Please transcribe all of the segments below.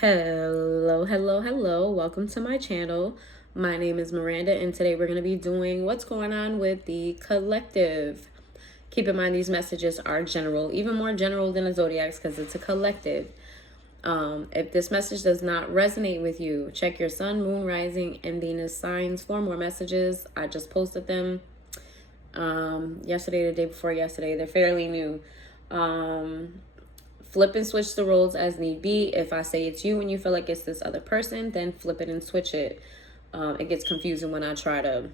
Hello. Welcome to my channel. My name is Miranda, and today we're going to be doing what's going on with the collective. Keep in mind these messages are general, even more general than a zodiac because it's a collective. If this message does not resonate with you, check your sun, moon, rising, and Venus signs for more messages. I just posted them yesterday, the day before yesterday. They're fairly new. Flip and switch the roles as need be. If I say it's you and you feel like it's this other person, then flip it and switch it. It gets confusing when I try to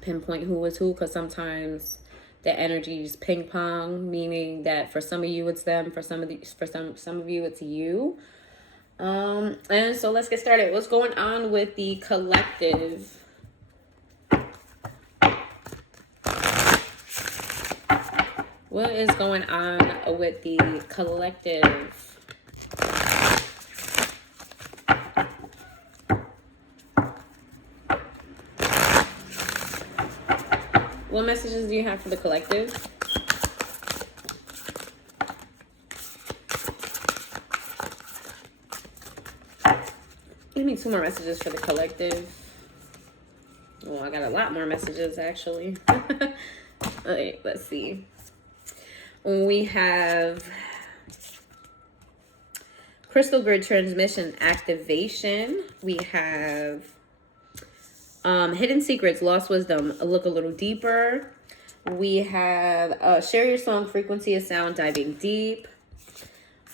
pinpoint who is who, because sometimes the energies ping pong, meaning that for some of you it's them, for some of you it's you. And so let's get started. What's going on with the collective? What is going on with the collective? What messages do you have for the collective? Give me 2 more messages for the collective. Oh, I got a lot more messages actually. Okay, let's see. We have crystal grid transmission activation. We have hidden secrets, lost wisdom, look a little deeper. We have share your song, frequency of sound, diving deep.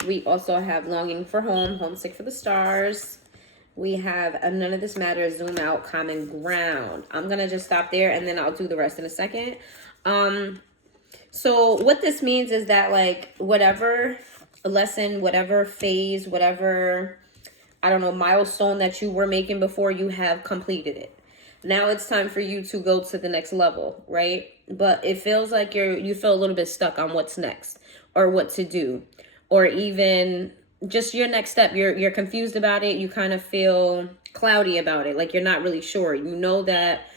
We also have longing for home, homesick for the stars. We have none of this matters, zoom out, common ground. I'm gonna just stop there and then I'll do the rest in a second. So what this means is that, like, whatever lesson, whatever phase, whatever, I don't know, milestone that you were making before, you have completed it. Now it's time for you to go to the next level, right? But it feels like you feel a little bit stuck on what's next or what to do, or even just your next step. You're confused about it. You kind of feel cloudy about it. Like you're not really sure. You know that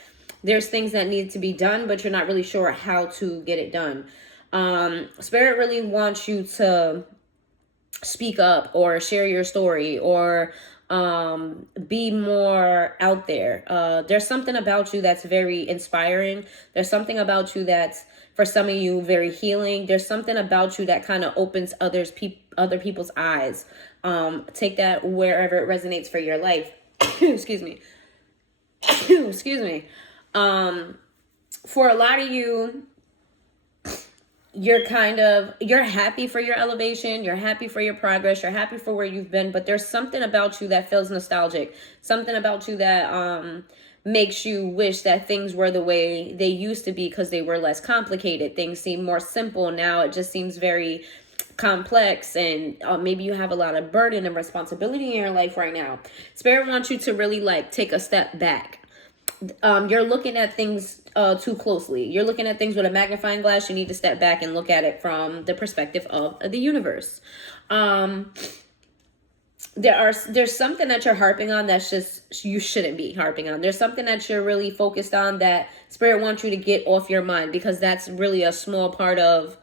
there's things that need to be done, but you're not really sure how to get it done. Spirit really wants you to speak up or share your story or be more out there. There's something about you that's very inspiring. There's something about you that's, for some of you, very healing. There's something about you that kind of opens other people's eyes. Take that wherever it resonates for your life. Excuse me. Excuse me. For a lot of you, you're happy for your elevation, you're happy for your progress, you're happy for where you've been, but there's something about you that feels nostalgic, something about you that makes you wish that things were the way they used to be because they were less complicated. Things seem more simple now. It just seems very complex, and maybe you have a lot of burden and responsibility in your life right now. Spirit wants you to really, like, take a step back. You're looking at things too closely. You're looking at things with a magnifying glass. You need to step back and look at it from the perspective of the universe. There's something that you're harping on that's just, you shouldn't be harping on. There's something that you're really focused on that Spirit wants you to get off your mind, because that's really a small part of,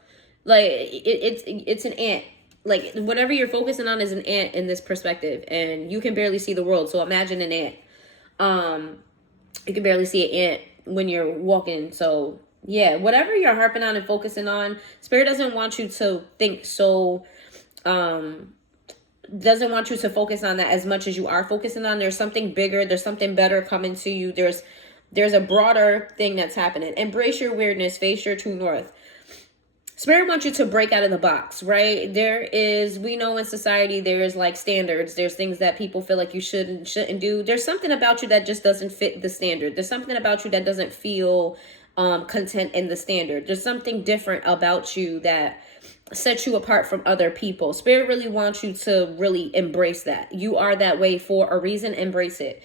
like, it's an ant. Like, whatever you're focusing on is an ant in this perspective, and you can barely see the world. So imagine an ant. You can barely see an ant when you're walking. So yeah, whatever you're harping on and focusing on, Spirit doesn't want you to think so, doesn't want you to focus on that as much as you are focusing on. There's something bigger, there's something better coming to you. There's a broader thing that's happening. Embrace your weirdness, face your true north. Spirit wants you to break out of the box, right? We know in society there is, like, standards. There's things that people feel like you shouldn't do. There's something about you that just doesn't fit the standard. There's something about you that doesn't feel content in the standard. There's something different about you that sets you apart from other people. Spirit really wants you to really embrace that. You are that way for a reason. Embrace it.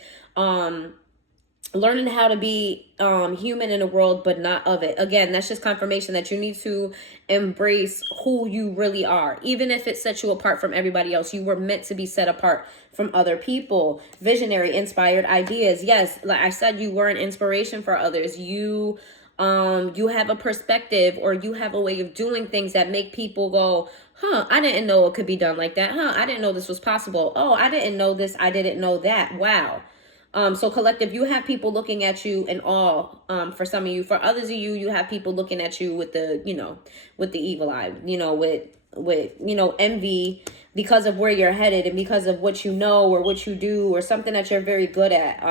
Learning how to be human in the world, but not of it. Again, that's just confirmation that you need to embrace who you really are. Even if it sets you apart from everybody else, you were meant to be set apart from other people. Visionary, inspired ideas. Yes, like I said, you were an inspiration for others. You have a perspective, or you have a way of doing things that make people go, Huh, I didn't know it could be done like that. Huh, I didn't know this was possible. Oh, I didn't know this. I didn't know that. Wow. So collective, you have people looking at you in awe. For some of you, for others of you, you have people looking at you with the, with the evil eye, with envy because of where you're headed and because of what you know or what you do or something that you're very good at.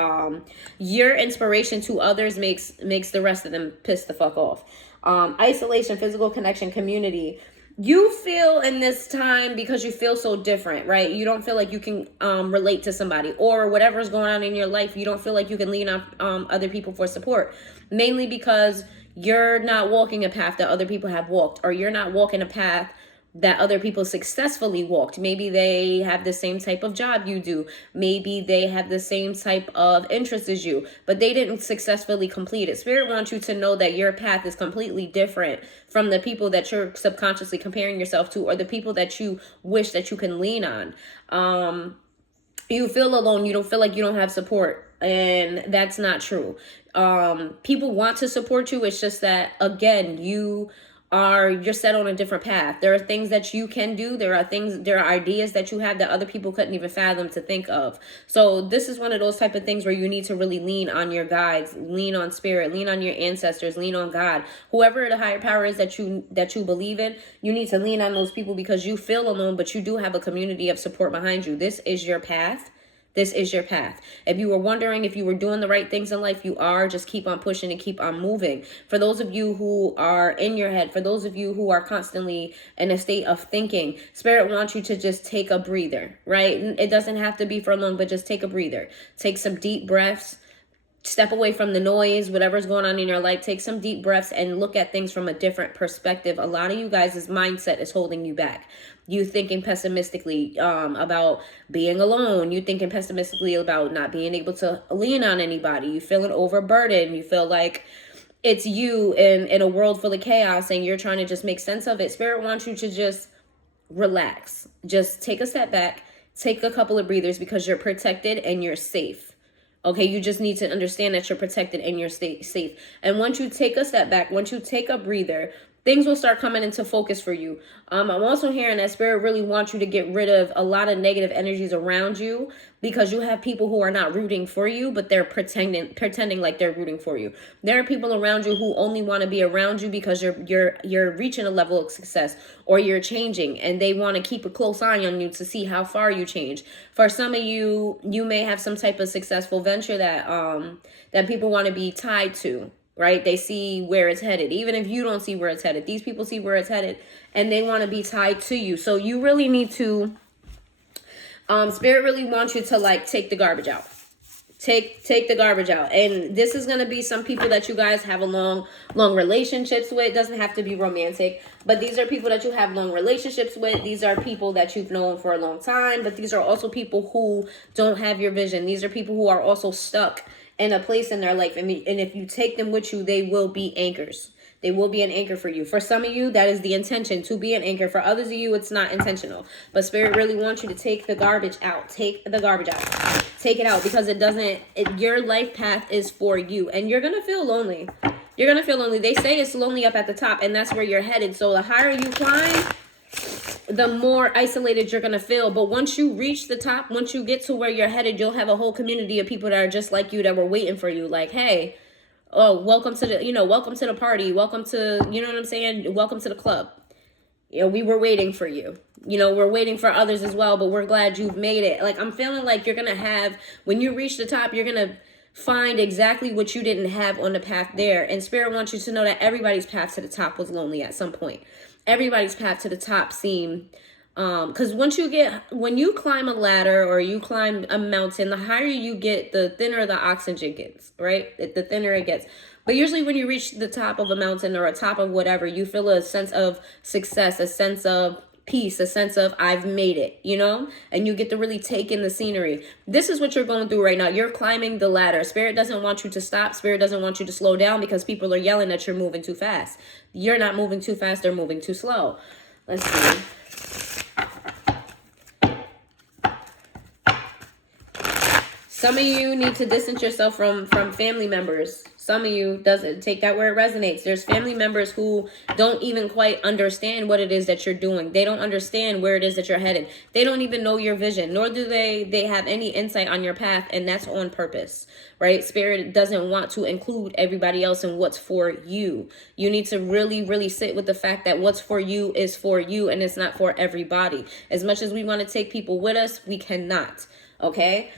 Your inspiration to others makes the rest of them piss the fuck off. Isolation, physical connection, community. You feel in this time because you feel so different, right? You don't feel like you can relate to somebody or whatever's going on in your life. You don't feel like you can lean on other people for support, mainly because you're not walking a path that other people have walked, or you're not walking a path that other people successfully walked. Maybe they have the same type of job you do. Maybe they have the same type of interest as you, but they didn't successfully complete it. Spirit wants you to know that your path is completely different from the people that you're subconsciously comparing yourself to, or the people that you wish that you can lean on. You feel alone. You don't feel like you don't have support, and that's not true. People want to support you. It's just that, again, you're set on a different path. There are things that you can do. There are ideas that you have that other people couldn't even fathom to think of. So this is one of those type of things where you need to really lean on your guides, lean on spirit, lean on your ancestors, lean on God. Whoever the higher power is that you believe in, you need to lean on those people because you feel alone, but you do have a community of support behind you. This is your path. This is your path. If you were wondering if you were doing the right things in life, you are. Just keep on pushing and keep on moving. For those of you who are in your head, for those of you who are constantly in a state of thinking, Spirit wants you to just take a breather, right? It doesn't have to be for long, but just take a breather. Take some deep breaths. Step away from the noise, whatever's going on in your life. Take some deep breaths and look at things from a different perspective. A lot of you guys' mindset is holding you back. You thinking pessimistically about being alone. You thinking pessimistically about not being able to lean on anybody. You feeling overburdened. You feel like it's you in a world full of chaos and you're trying to just make sense of it. Spirit wants you to just relax. Just take a step back. Take a couple of breathers because you're protected and you're safe. Okay, you just need to understand that you're protected and you're safe. And once you take a step back, once you take a breather, things will start coming into focus for you. I'm also hearing that Spirit really wants you to get rid of a lot of negative energies around you because you have people who are not rooting for you, but they're pretending like they're rooting for you. There are people around you who only want to be around you because you're reaching a level of success or you're changing, and they want to keep a close eye on you to see how far you change. For some of you, you may have some type of successful venture that people want to be tied to. Right? They see where it's headed. Even if you don't see where it's headed, these people see where it's headed and they want to be tied to you. So you really need to, Spirit really wants you to like take the garbage out. Take the garbage out. And this is going to be some people that you guys have a long relationships with. It doesn't have to be romantic, but these are people that you have long relationships with. These are people that you've known for a long time, but these are also people who don't have your vision. These are people who are also stuck in a place in their life. And if you take them with you, they will be anchors. They will be an anchor for you. For some of you, that is the intention, to be an anchor. For others of you, it's not intentional. But Spirit really wants you to take the garbage out. Take the garbage out. Take it out because your life path is for you. And you're going to feel lonely. You're going to feel lonely. They say it's lonely up at the top, and that's where you're headed. So the higher you climb, the more isolated you're going to feel. But once you reach the top, once you get to where you're headed, you'll have a whole community of people that are just like you that were waiting for you. Like, hey, oh, welcome to the party. Welcome to, you know what I'm saying? Welcome to the club. We were waiting for you. We're waiting for others as well, but we're glad you've made it. Like, I'm feeling like you're going to have, when you reach the top, you're going to find exactly what you didn't have on the path there. And Spirit wants you to know that everybody's path to the top was lonely at some point. Everybody's path to the top seemed, because when you climb a ladder or you climb a mountain, the higher you get, the thinner the oxygen gets, right? The thinner it gets. But usually when you reach the top of a mountain or a top of whatever, you feel a sense of success, a sense of peace, a sense of I've made it, and you get to really take in the scenery. This is what you're going through right now. You're climbing the ladder. Spirit doesn't want you to stop. Spirit doesn't want you to slow down because people are yelling that you're moving too fast. You're not moving too fast. They're moving too slow. Let's see. Some of you need to distance yourself from family members. Some of you doesn't take that where it resonates. There's family members who don't even quite understand what it is that you're doing. They don't understand where it is that you're headed. They don't even know your vision, nor do they have any insight on your path, and that's on purpose, right? Spirit doesn't want to include everybody else in what's for you. You need to really, really sit with the fact that what's for you is for you, and it's not for everybody. As much as we want to take people with us, we cannot. Okay.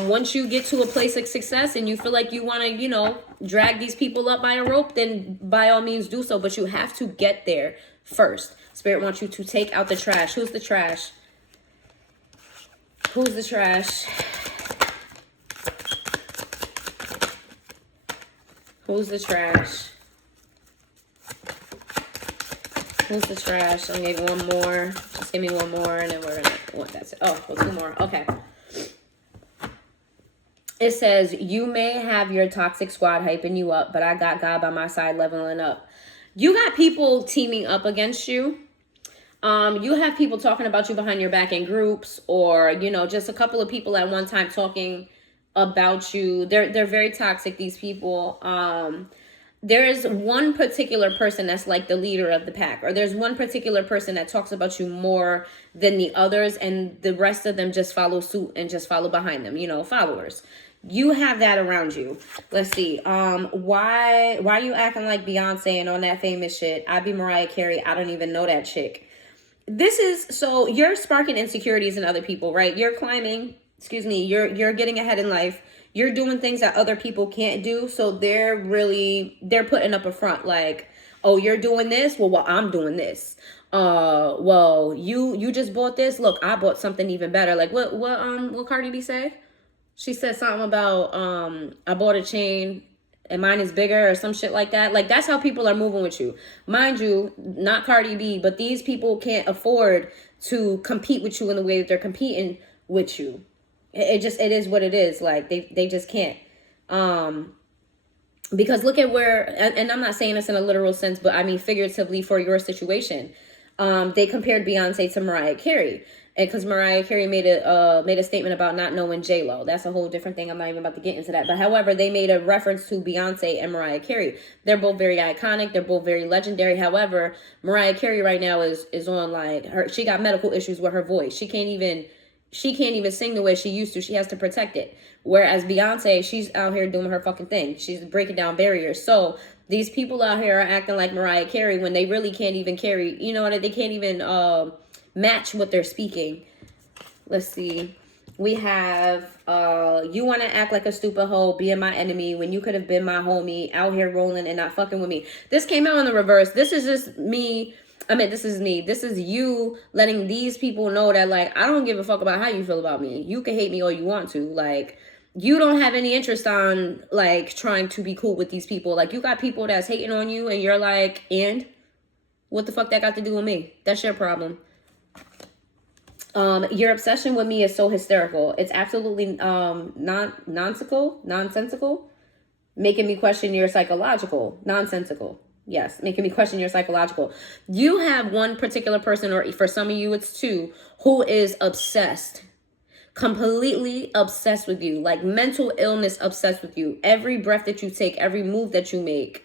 Once you get to a place of success and you feel like you want to, drag these people up by a rope, then by all means do so. But you have to get there first. Spirit wants you to take out the trash. Who's the trash? Who's the trash? Who's the trash? Who's the trash? I'll give you one more. Just give me one more and then we're going to, that's it. Oh, well, two more. Okay. It says, you may have your toxic squad hyping you up, but I got God by my side leveling up. You got people teaming up against you. You have people talking about you behind your back in groups, or, just a couple of people at one time talking about you. They're very toxic, these people. There is one particular person that's like the leader of the pack, or there's one particular person that talks about you more than the others, and the rest of them just follow suit and just follow behind them, followers. You have that around you. Let's see. Why are you acting like Beyonce and on that famous shit? I be Mariah Carey. I don't even know that chick. So you're sparking insecurities in other people, right? You're climbing, you're getting ahead in life. You're doing things that other people can't do. So they're putting up a front like, oh, you're doing this? Well, I'm doing this. Well, you just bought this. Look, I bought something even better. Like what Cardi B say? She said something about, I bought a chain and mine is bigger or some shit like that. Like, that's how people are moving with you. Mind you, not Cardi B, but these people can't afford to compete with you in the way that they're competing with you. It is what it is. Like, they just can't. Because look at where, and I'm not saying this in a literal sense, but I mean figuratively for your situation. They compared Beyonce to Mariah Carey. And because Mariah Carey made a statement about not knowing J-Lo. That's a whole different thing. I'm not even about to get into that. But however, they made a reference to Beyonce and Mariah Carey. They're both very iconic. They're both very legendary. However, Mariah Carey right now is on like she got medical issues with her voice. She can't even sing the way she used to. She has to protect it. Whereas Beyonce, she's out here doing her fucking thing. She's breaking down barriers. So these people out here are acting like Mariah Carey when they really can't even carry, they can't even match what they're speaking. Let's see. We have, you want to act like a stupid hoe, being my enemy when you could have been my homie, out here rolling and not fucking with me. This came out in the reverse. This is just me. This is me. This is you letting these people know that, like, I don't give a fuck about how you feel about me. You can hate me all you want to. Like, you don't have any interest on, like, trying to be cool with these people. Like, you got people that's hating on you and you're like, and what the fuck that got to do with me? That's your problem. Your obsession with me is so hysterical. It's absolutely nonsensical, making me question your psychological. Nonsensical. Yes, making me question your psychological. You have one particular person, or for some of you it's two, who is obsessed. Completely obsessed with you. Like mental illness obsessed with you. Every breath that you take, every move that you make.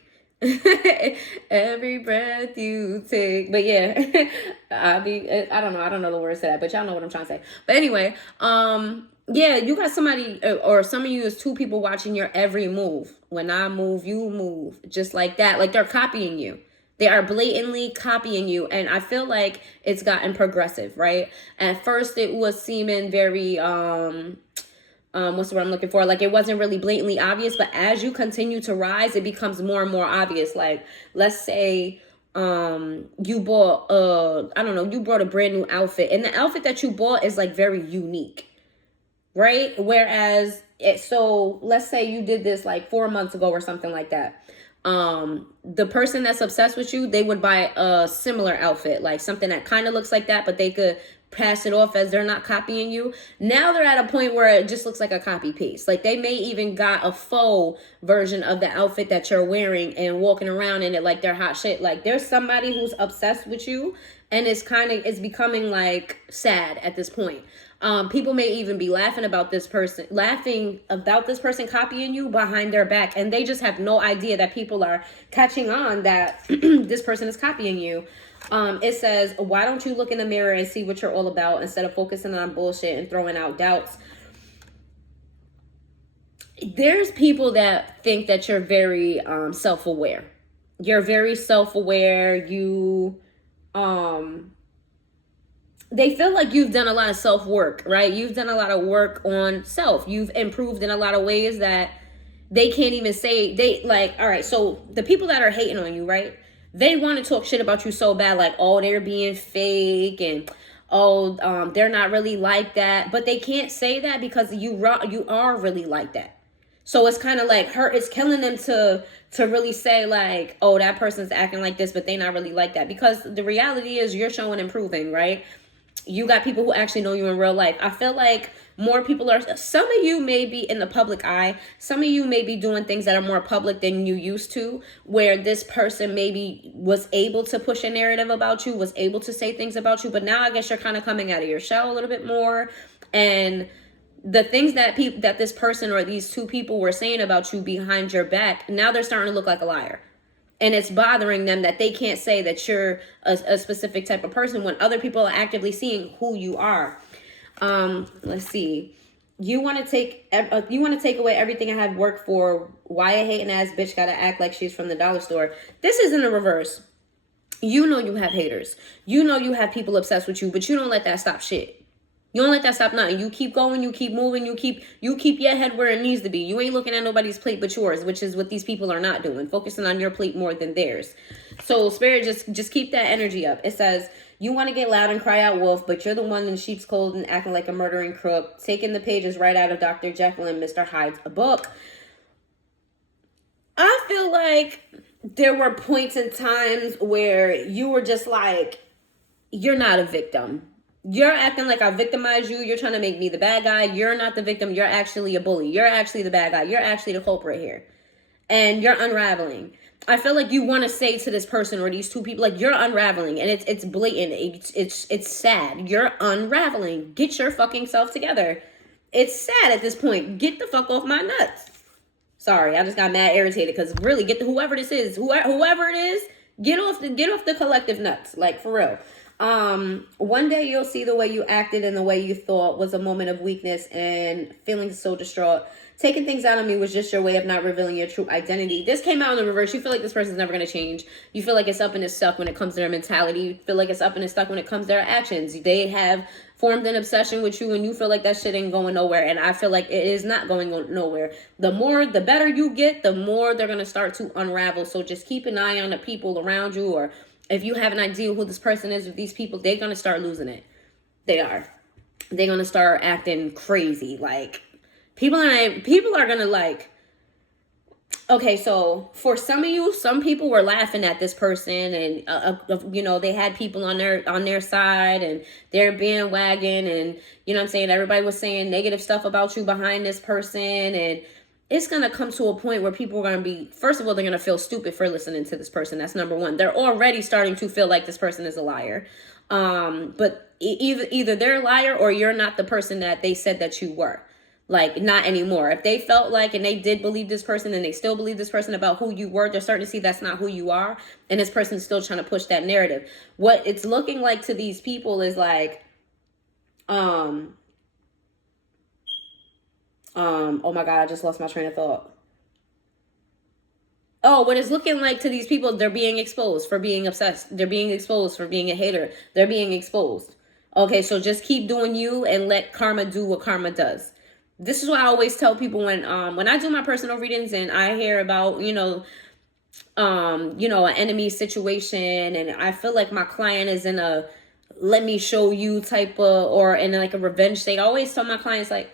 Every breath you take. But yeah, I don't know the words to that, but y'all know what I'm trying to say. But anyway, yeah, you got somebody, or some of you is two people watching your every move. When I move, you move. Just like that. Like they're copying you. They are blatantly copying you. And I feel like it's gotten progressive, right? At first it was seeming very, what's the word I'm looking for? Like it wasn't really blatantly obvious, but as you continue to rise, it becomes more and more obvious. Like, let's say, you bought, you bought a brand new outfit, and the outfit that you bought is like very unique, right? Whereas, so let's say you did this like 4 months ago or something like that. The person that's obsessed with you, they would buy a similar outfit, like something that kind of looks like that, but they could pass it off as they're not copying you. Now they're at a point where it just looks like a copy paste. Like they may even got a faux version of the outfit that you're wearing and walking around in it like they're hot shit. Like there's somebody who's obsessed with you And it's becoming like sad at this point. People may even be laughing about this person copying you behind their back, and they just have no idea that people are catching on that this person is copying you. It says, why don't you look in the mirror and see what you're all about instead of focusing on bullshit and throwing out doubts? There's people that think that you're very self-aware. You're very self-aware. They feel like you've done a lot of self-work, right? You've done a lot of work on self. You've improved in a lot of ways that they can't even say. They like, all right, so the people that are hating on you, right? They want to talk shit about you so bad, like, oh, they're being fake, and oh, they're not really like that. But they can't say that because you are really like that. So it's kind of like it's killing them to really say like, oh, that person's acting like this, but they're not really like that. Because the reality is you're showing improving, right? You got people who actually know you in real life. I feel like more people some of you may be in the public eye. Some of you may be doing things that are more public than you used to, where this person maybe was able to push a narrative about you, was able to say things about you. But now I guess you're kind of coming out of your shell a little bit more. And the things that this person or these two people were saying about you behind your back, now they're starting to look like a liar. And it's bothering them that they can't say that you're a specific type of person when other people are actively seeing who you are. Let's see. You want to take away everything I have worked for. Why a hating ass bitch gotta act like she's from the dollar store? This is in the reverse. You know you have haters. You know you have people obsessed with you, but you don't let that stop shit. You don't let that stop nothing. You keep going, you keep moving, you keep your head where it needs to be. You ain't looking at nobody's plate but yours, which is what these people are not doing, focusing on your plate more than theirs. So Spirit, just keep that energy up. It says, you want to get loud and cry out wolf, but you're the one in sheep's clothing acting like a murdering crook, taking the pages right out of Dr. Jekyll and Mr. Hyde's book. I feel like there were points in times where you were just like, you're not a victim. You're acting like I victimized you. You're trying to make me the bad guy. You're not the victim. You're actually a bully. You're actually the bad guy. You're actually the culprit here. And you're unraveling. I feel like you want to say to this person or these two people, like, you're unraveling. And it's blatant. It's sad. You're unraveling. Get your fucking self together. It's sad at this point. Get the fuck off my nuts. Sorry, I just got mad irritated because really, whoever this is, whoever it is, get off the collective nuts. Like, for real. One day you'll see the way you acted and the way you thought was a moment of weakness and feeling so distraught. Taking things out on me was just your way of not revealing your true identity. This came out in the reverse. You feel like this person's never going to change. You feel like it's up and it's stuck when it comes to their mentality. You feel like it's up and it's stuck when it comes to their actions. They have formed an obsession with you and you feel like that shit ain't going nowhere. And I feel like it is not going nowhere. The better you get, the more they're going to start to unravel. So just keep an eye on the people around you, or if you have an idea who this person is with these people, they're going to start losing it. They are. They're going to start acting crazy. Like, people are going to like, okay, so for some of you, some people were laughing at this person and, they had people on their side and they're bandwagon and, you know what I'm saying? Everybody was saying negative stuff about you behind this person, and it's going to come to a point where people are going to be, first of all, they're going to feel stupid for listening to this person. That's number one. They're already starting to feel like this person is a liar. But either they're a liar or you're not the person that they said that you were. Like, not anymore. If they felt like, and they did believe this person and they still believe this person about who you were, they're starting to see that's not who you are. And this person's still trying to push that narrative. What it's looking like to these people is like, oh my God, I just lost my train of thought. Oh, what it's looking like to these people, they're being exposed for being obsessed. They're being exposed for being a hater. They're being exposed. Okay, so just keep doing you and let karma do what karma does. This is what I always tell people when I do my personal readings and I hear about, an enemy situation, and I feel like my client is in a let me show you type of, or in like a revenge state. I always tell my clients, like,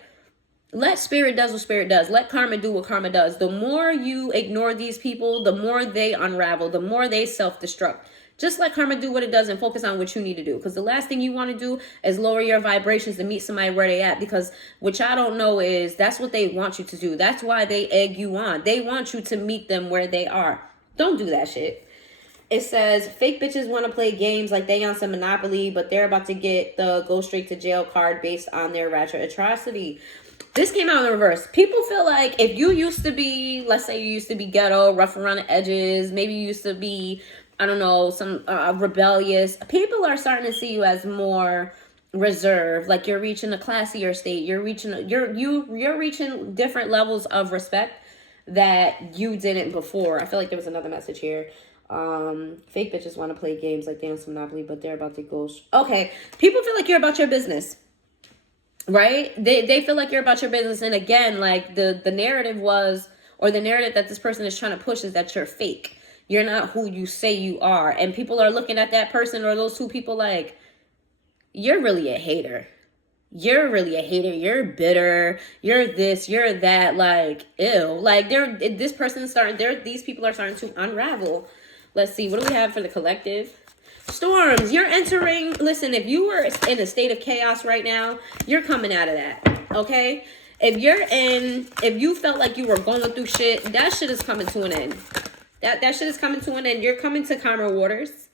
let spirit does what spirit does. Let karma do what karma does. The more you ignore these people, the more they unravel, the more they self-destruct. Just let karma do what it does and focus on what you need to do. Because the last thing you want to do is lower your vibrations to meet somebody where they at. Because what y'all don't know is that's what they want you to do. That's why they egg you on. They want you to meet them where they are. Don't do that shit. It says fake bitches want to play games like they on some Monopoly, but they're about to get the go straight to jail card based on their ratchet atrocity. This came out in reverse. People feel like if you used to be, let's say you used to be ghetto, rough around the edges, maybe you used to be, I don't know, some rebellious. People are starting to see you as more reserved, like you're reaching a classier state. You're reaching different levels of respect that you didn't before. I feel like there was another message here. Fake bitches want to play games like they on some Monopoly, but they're about to go. Okay, people feel like you're about your business, right? They feel like you're about your business, and again, like the narrative was, or the narrative that this person is trying to push is that you're fake. You're not who you say you are, and people are looking at that person or those two people like, you're really a hater. You're really a hater. You're bitter. You're this. You're that. Like, ew. Like, these people are starting to unravel. Let's see. What do we have for the collective? Storms. You're entering. Listen, if you were in a state of chaos right now, you're coming out of that. Okay? If you felt like you were going through shit, that shit is coming to an end. That shit is coming to an end. You're coming to calmer waters.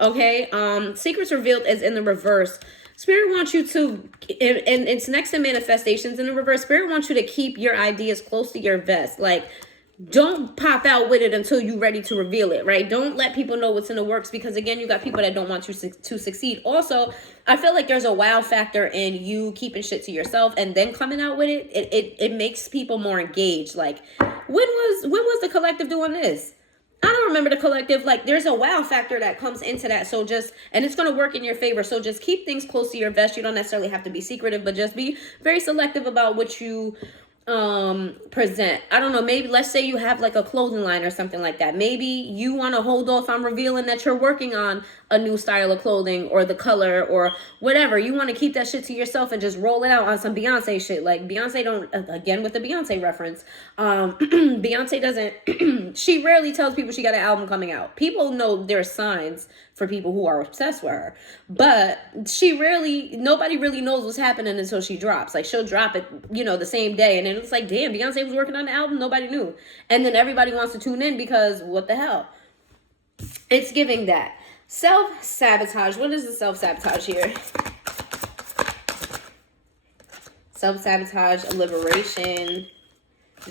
Okay? Secrets revealed is in the reverse. Spirit wants you to, and it's next to manifestations in the reverse. Spirit wants you to keep your ideas close to your vest. Like, don't pop out with it until you're ready to reveal it, right? Don't let people know what's in the works, because again, you got people that don't want you to succeed. Also, I feel like there's a wow factor in you keeping shit to yourself and then coming out with it. It makes people more engaged. Like, when was the collective doing this? I don't remember the collective. Like, there's a wow factor that comes into that. So and it's going to work in your favor. So just keep things close to your vest. You don't necessarily have to be secretive, but just be very selective about what you present. I don't know, maybe let's say you have like a clothing line or something like that. Maybe you want to hold off on revealing that you're working on a new style of clothing or the color or whatever. You want to keep that shit to yourself and just roll it out on some Beyonce shit. Like, Beyonce don't, again with the Beyonce reference, Beyonce doesn't she rarely tells people she got an album coming out. People know there's signs for people who are obsessed with her, but nobody really knows what's happening until she drops. Like, she'll drop it, the same day, and then it's like, damn, Beyonce was working on the album, nobody knew. And then everybody wants to tune in because what the hell? It's giving that. Self-sabotage. What is the self-sabotage here? Self-sabotage, liberation,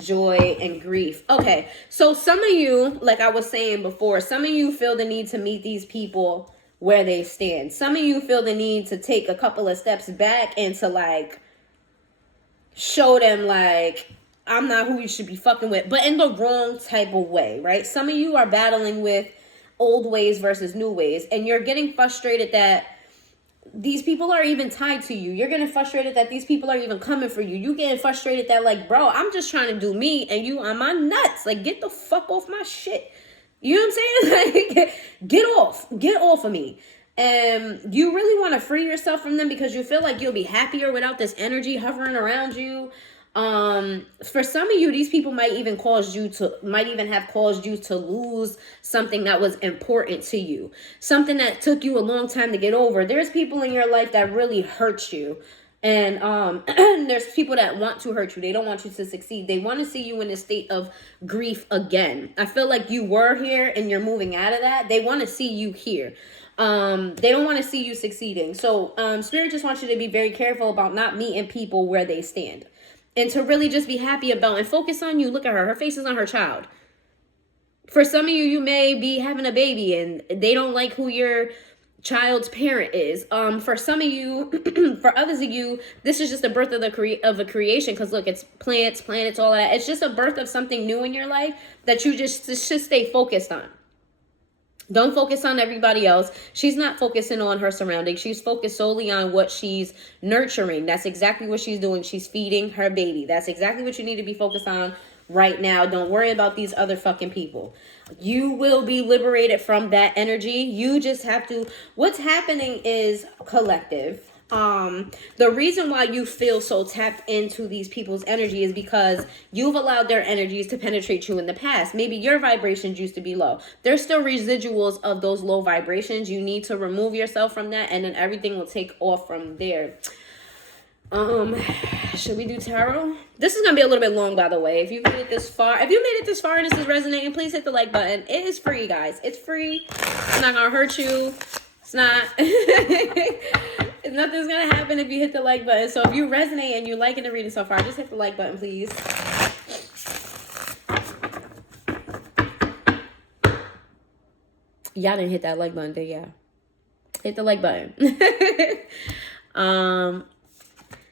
joy, and grief. Okay, so some of you, like I was saying before, some of you feel the need to meet these people where they stand. Some of you feel the need to take a couple of steps back and to like show them like, I'm not who you should be fucking with, but in the wrong type of way, right? Some of you are battling with old ways versus new ways, and you're getting frustrated that these people are even tied to you. You're getting frustrated that these people are even coming for you. You getting frustrated that like, bro, I'm just trying to do me and you on my nuts. Like, get the fuck off my shit. You know what I'm saying? Like, get off of me. And you really want to free yourself from them because you feel like you'll be happier without this energy hovering around you. For some of you, these people might even have caused you to lose something that was important to you, something that took you a long time to get over. There's people in your life that really hurt you, and there's people that want to hurt you. They don't want you to succeed. They want to see you in a state of grief again. I feel like you were here and you're moving out of that. They want to see you here. They don't want to see you succeeding. So Spirit just wants you to be very careful about not meeting people where they stand. And to really just be happy about and focus on you. Look at her. Her face is on her child. For some of you, you may be having a baby and they don't like who your child's parent is. For some of you, for others of you, this is just the birth of a creation. Because look, it's plants, planets, all that. It's just a birth of something new in your life that you just should stay focused on. Don't focus on everybody else. She's not focusing on her surroundings. She's focused solely on what she's nurturing. That's exactly what she's doing. She's feeding her baby. That's exactly what you need to be focused on right now. Don't worry about these other fucking people. You will be liberated from that energy. You just have to. What's happening is collective. The reason why you feel so tapped into these people's energy is because you've allowed their energies to penetrate you in the past. Maybe your vibrations used to be low. There's still residuals of those low vibrations. You need to remove yourself from that, and then everything will take off from there. Should we do tarot? This is going to be a little bit long, by the way. If you made it this far, and this is resonating, please hit the like button. It is free, guys. It's free. It's not going to hurt you. It's not. Nothing's going to happen if you hit the like button. So if you resonate and you're liking the reading so far, just hit the like button, please. Y'all didn't hit that like button, did y'all? Hit the like button.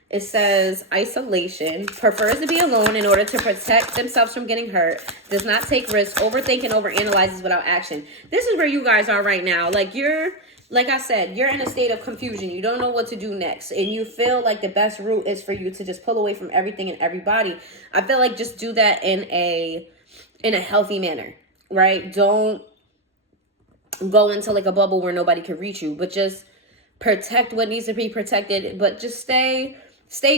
It says isolation, prefers to be alone in order to protect themselves from getting hurt, does not take risks, overthink and overanalyzes without action. This is where you guys are right now. Like I said, you're in a state of confusion. You don't know what to do next. And you feel like the best route is for you to just pull away from everything and everybody. I feel like just do that in a healthy manner, right? Don't go into like a bubble where nobody can reach you, but just protect what needs to be protected, but just stay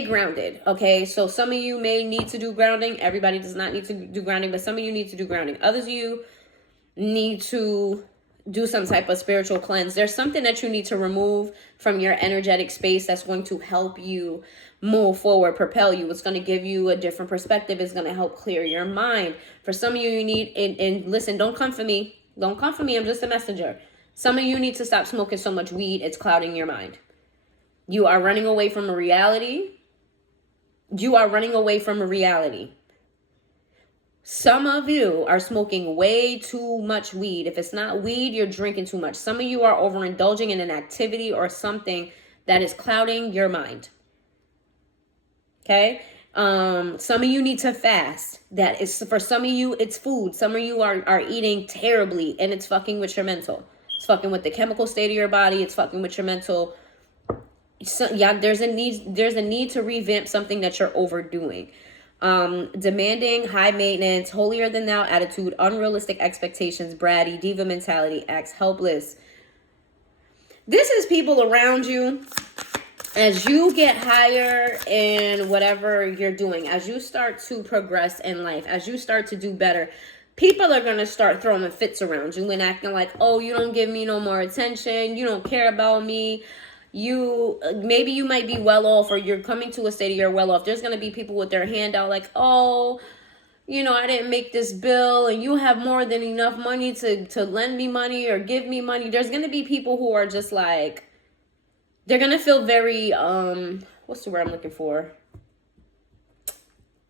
grounded. Okay, so some of you may need to do grounding. Everybody does not need to do grounding, but some of you need to do grounding. Others of you need to do some type of spiritual cleanse. There's something that you need to remove from your energetic space that's going to help you move forward, propel you. It's going to give you a different perspective. It's going to help clear your mind. For some of you, you need, and listen, don't come for me. Don't come for me. I'm just a messenger. Some of you need to stop smoking so much weed. It's clouding your mind. You are running away from a reality. You are running away from a reality. Some of you are smoking way too much weed. If it's not weed, you're drinking too much. Some of you are overindulging in an activity or something that is clouding your mind. Okay? Some of you need to fast. That is, for some of you, it's food. Some of you are eating terribly and it's fucking with your mental. It's fucking with the chemical state of your body. It's fucking with your mental. So, yeah, there's a need to revamp something that you're overdoing. Demanding, high maintenance, holier than thou attitude, unrealistic expectations, bratty, diva mentality, acts helpless. This is people around you. As you get higher in whatever you're doing, as you start to progress in life, as you start to do better, people are going to start throwing fits around you and acting like, oh, you don't give me no more attention. You don't care about me. Maybe you might be well off, or you're coming to a state of you're well off. There's going to be people with their hand out like, oh, I didn't make this bill and you have more than enough money to lend me money or give me money. There's going to be people who are just like, they're going to feel very, what's the word I'm looking for?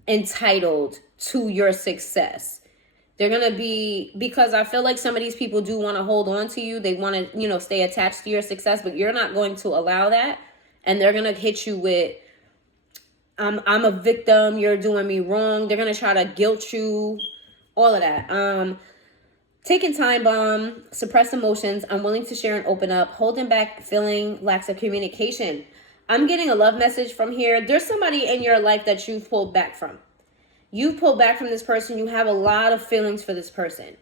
Entitled to your success. They're going to be, because I feel like some of these people do want to hold on to you. They want to, stay attached to your success, but you're not going to allow that. And they're going to hit you with, I'm a victim. You're doing me wrong. They're going to try to guilt you, all of that. Taking time bomb, suppress emotions, unwilling to share and open up, holding back, feeling lacks of communication. I'm getting a love message from here. There's somebody in your life that you've pulled back from. You've pulled back from this person. You have a lot of feelings for this person.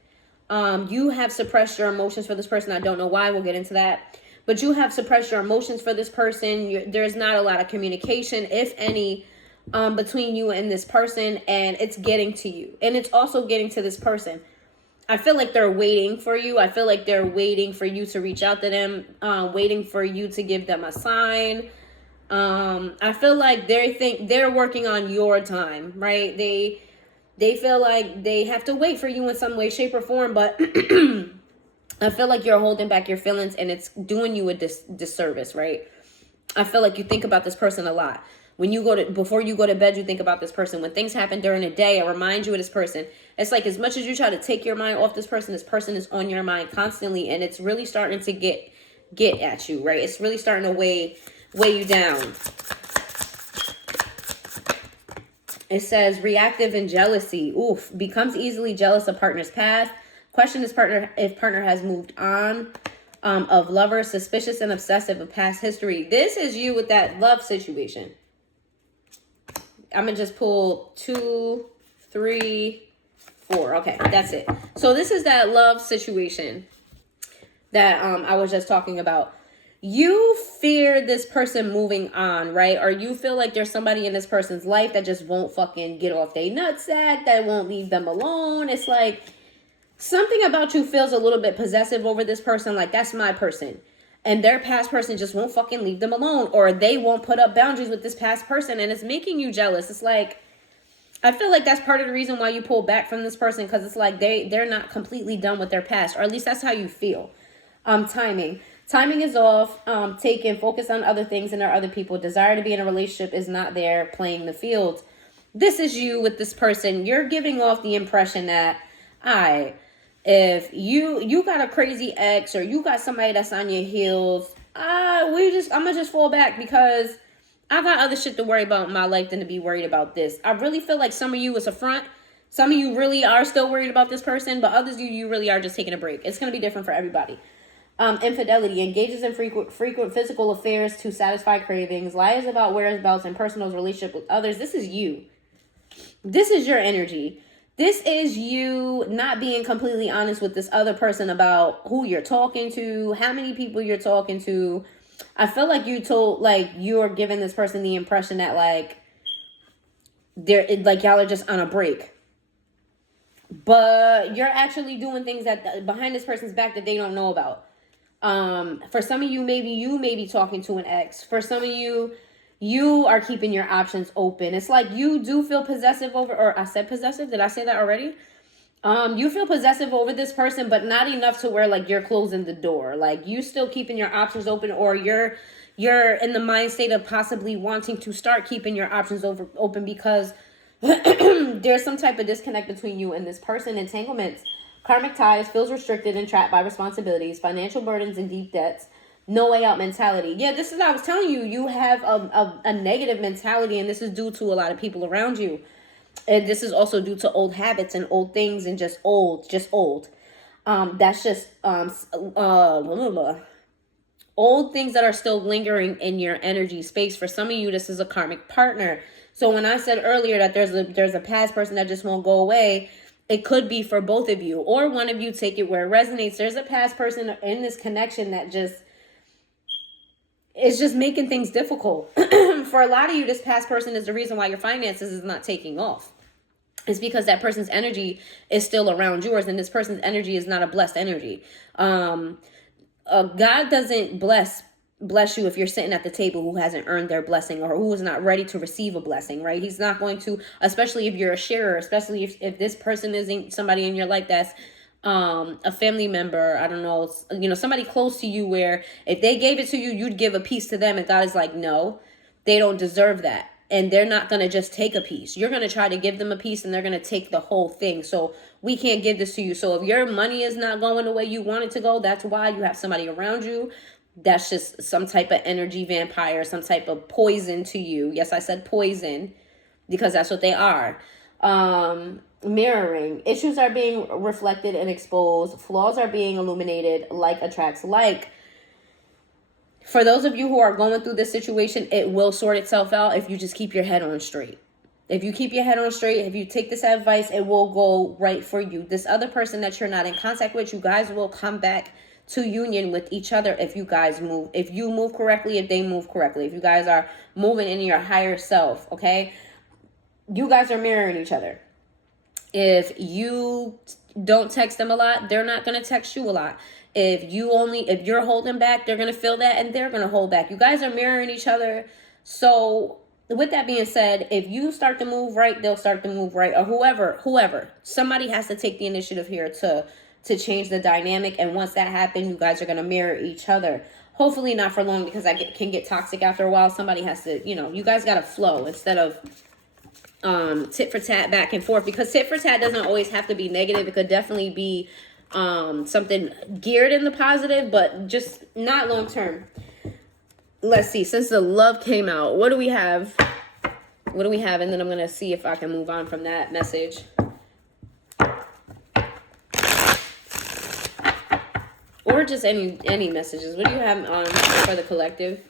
You have suppressed your emotions for this person. I don't know why. We'll get into that. But you have suppressed your emotions for this person. There's not a lot of communication, if any, between you and this person. And it's getting to you. And it's also getting to this person. I feel like they're waiting for you. I feel like they're waiting for you to reach out to them, waiting for you to give them a sign. I feel like they think they're working on your time, right? They feel like they have to wait for you in some way, shape, or form, but I feel like you're holding back your feelings and it's doing you a disservice, right? I feel like you think about this person a lot. Before you go to bed, you think about this person. When things happen during the day, it reminds you of this person. It's like as much as you try to take your mind off this person is on your mind constantly, and it's really starting to get at you, right? It's really starting to weigh you down. It says reactive and jealousy. Oof, becomes easily jealous of partner's past. Question his partner if partner has moved on. Of lover, suspicious and obsessive of past history. This is you with that love situation. I'm going to just pull 2, 3, 4. Okay, that's it. So this is that love situation that I was just talking about. You fear this person moving on, right? Or you feel like there's somebody in this person's life that just won't fucking get off their nutsack, that won't leave them alone. It's like something about you feels a little bit possessive over this person. Like, that's my person. and their past person just won't fucking leave them alone, or they won't put up boundaries with this past person, and it's making you jealous. It's like, I feel like that's part of the reason why you pull back from this person, because it's like they're not completely done with their past, or at least that's how you feel. Timing is off. Taken, focus on other things and there are other people. Desire to be in a relationship is not there. Playing the field. This is you with this person. You're giving off the impression that, if you got a crazy ex, or you got somebody that's on your heels, I'm gonna just fall back because I got other shit to worry about in my life than to be worried about this. I really feel like some of you is a front. Some of you really are still worried about this person, but others of you really are just taking a break. It's gonna be different for everybody. Infidelity, engages in frequent physical affairs to satisfy cravings, lies about whereabouts and personal relationship with others. This is you. This is your energy. This is you not being completely honest with this other person about who you're talking to, how many people you're talking to. I feel like you're giving this person the impression that y'all are just on a break. But you're actually doing things that behind this person's back that they don't know about. For some of you, maybe you may be talking to an ex. For some of you, you are keeping your options open. It's like you do feel possessive over, or I said possessive. Did I say that already? You feel possessive over this person, but not enough to where like you're closing the door. Like you still keeping your options open, or you're in the mind state of possibly wanting to start keeping your options open because there's some type of disconnect between you and this person. Entanglements, karmic ties, feels restricted and trapped by responsibilities, financial burdens and deep debts. No way out mentality. Yeah, this is what I was telling you. You have a negative mentality, and this is due to a lot of people around you. And this is also due to old habits and old things and just old. That's just old things that are still lingering in your energy space. For some of you, this is a karmic partner. So when I said earlier that there's a past person that just won't go away, it could be for both of you, or one of you. Take it where it resonates. There's a past person in this connection that it's just making things difficult. For a lot of you, this past person is the reason why your finances is not taking off. It's because that person's energy is still around yours, and this person's energy is not a blessed energy. God doesn't bless you if you're sitting at the table who hasn't earned their blessing, or who is not ready to receive a blessing, right? He's not going to, especially if you're a sharer, especially if this person isn't somebody in your life that's a family member, I don't know, somebody close to you, where if they gave it to you, you'd give a piece to them, and God is like, no, they don't deserve that. And they're not going to just take a piece. You're going to try to give them a piece, and they're going to take the whole thing. So we can't give this to you. So if your money is not going the way you want it to go, that's why you have somebody around you that's just some type of energy vampire, some type of poison to you. Yes, I said poison because that's what they are. Mirroring. Issues are being reflected and exposed. Flaws are being illuminated. Like attracts like. For those of you who are going through this situation, it will sort itself out if you just keep your head on straight. If you keep your head on straight, if you take this advice, it will go right for you. This other person that you're not in contact with, you guys will come back to union with each other if you guys move. If you move correctly, if they move correctly. If you guys are moving in your higher self, okay? You guys are mirroring each other. If you don't text them a lot, they're not going to text you a lot. If you're holding back, they're going to feel that and they're going to hold back. You guys are mirroring each other. So with that being said, if you start to move right, they'll start to move right, or whoever, somebody has to take the initiative here to change the dynamic. And once that happens, you guys are going to mirror each other. Hopefully not for long, because that can get toxic after a while. Somebody has to, you guys got to flow instead of tit for tat back and forth, because tit for tat doesn't always have to be negative. It could definitely be something geared in the positive, but just not long term. Let's see, since the love came out, what do we have? And then I'm gonna see if I can move on from that message. Or just any messages. What do you have for the collective?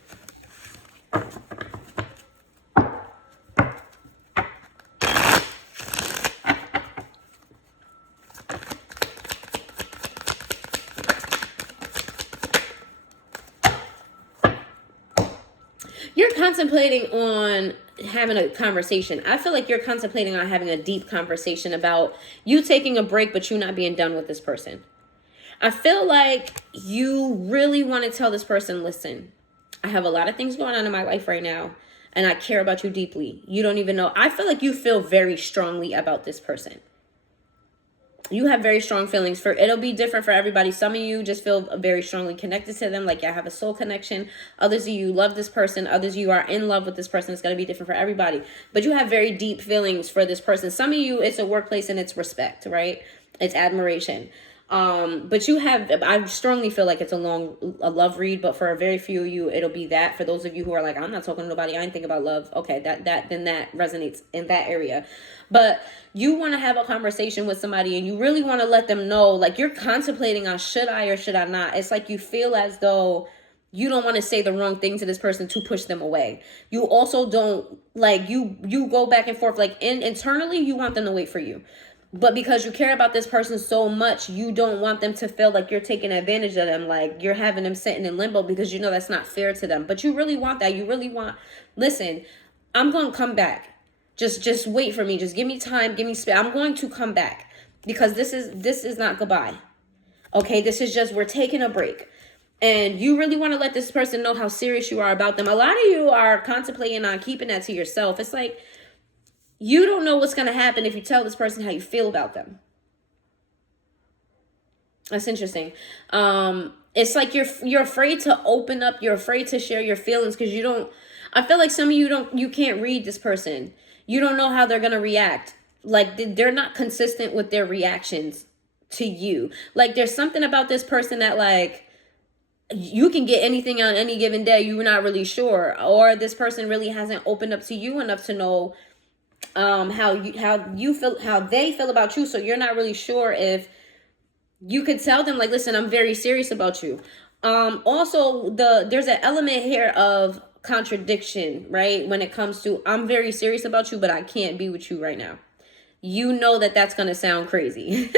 You're contemplating on having a conversation. I feel like you're contemplating on having a deep conversation about you taking a break, but you not being done with this person. I feel like you really want to tell this person, listen, I have a lot of things going on in my life right now, and I care about you deeply. You don't even know. I feel like you feel very strongly about this person. You have very strong feelings. It'll be different for everybody. Some of you just feel very strongly connected to them, like you have a soul connection. Others of you love this person. Others of you are in love with this person. It's going to be different for everybody. But you have very deep feelings for this person. Some of you, it's a workplace and it's respect, right? It's admiration. But I strongly feel like it's a love read, but for a very few of you, it'll be that. For those of you who are like, I'm not talking to nobody, I ain't thinking about love. Okay, then that resonates in that area. But you want to have a conversation with somebody and you really want to let them know, like you're contemplating on should I or should I not? It's like you feel as though you don't want to say the wrong thing to this person to push them away. You also don't like, you go back and forth, like internally you want them to wait for you. But because you care about this person so much, you don't want them to feel like you're taking advantage of them, like you're having them sitting in limbo, because you know that's not fair to them. But you really want that. You really want, listen, I'm going to come back. Just wait for me. Just give me time. Give me space. I'm going to come back, because this is not goodbye. Okay, this is just, we're taking a break. And you really want to let this person know how serious you are about them. A lot of you are contemplating on keeping that to yourself. It's like, you don't know what's going to happen if you tell this person how you feel about them. That's interesting. It's like you're afraid to open up. You're afraid to share your feelings because you don't. I feel like some of you can't read this person. You don't know how they're going to react. Like they're not consistent with their reactions to you. Like there's something about this person that like you can get anything on any given day. You're not really sure. Or this person really hasn't opened up to you enough to know how they feel about you. So you're not really sure if you could tell them like, listen, I'm very serious about you. Also there's an element here of contradiction, right? When it comes to, I'm very serious about you, but I can't be with you right now. You know that's going to sound crazy.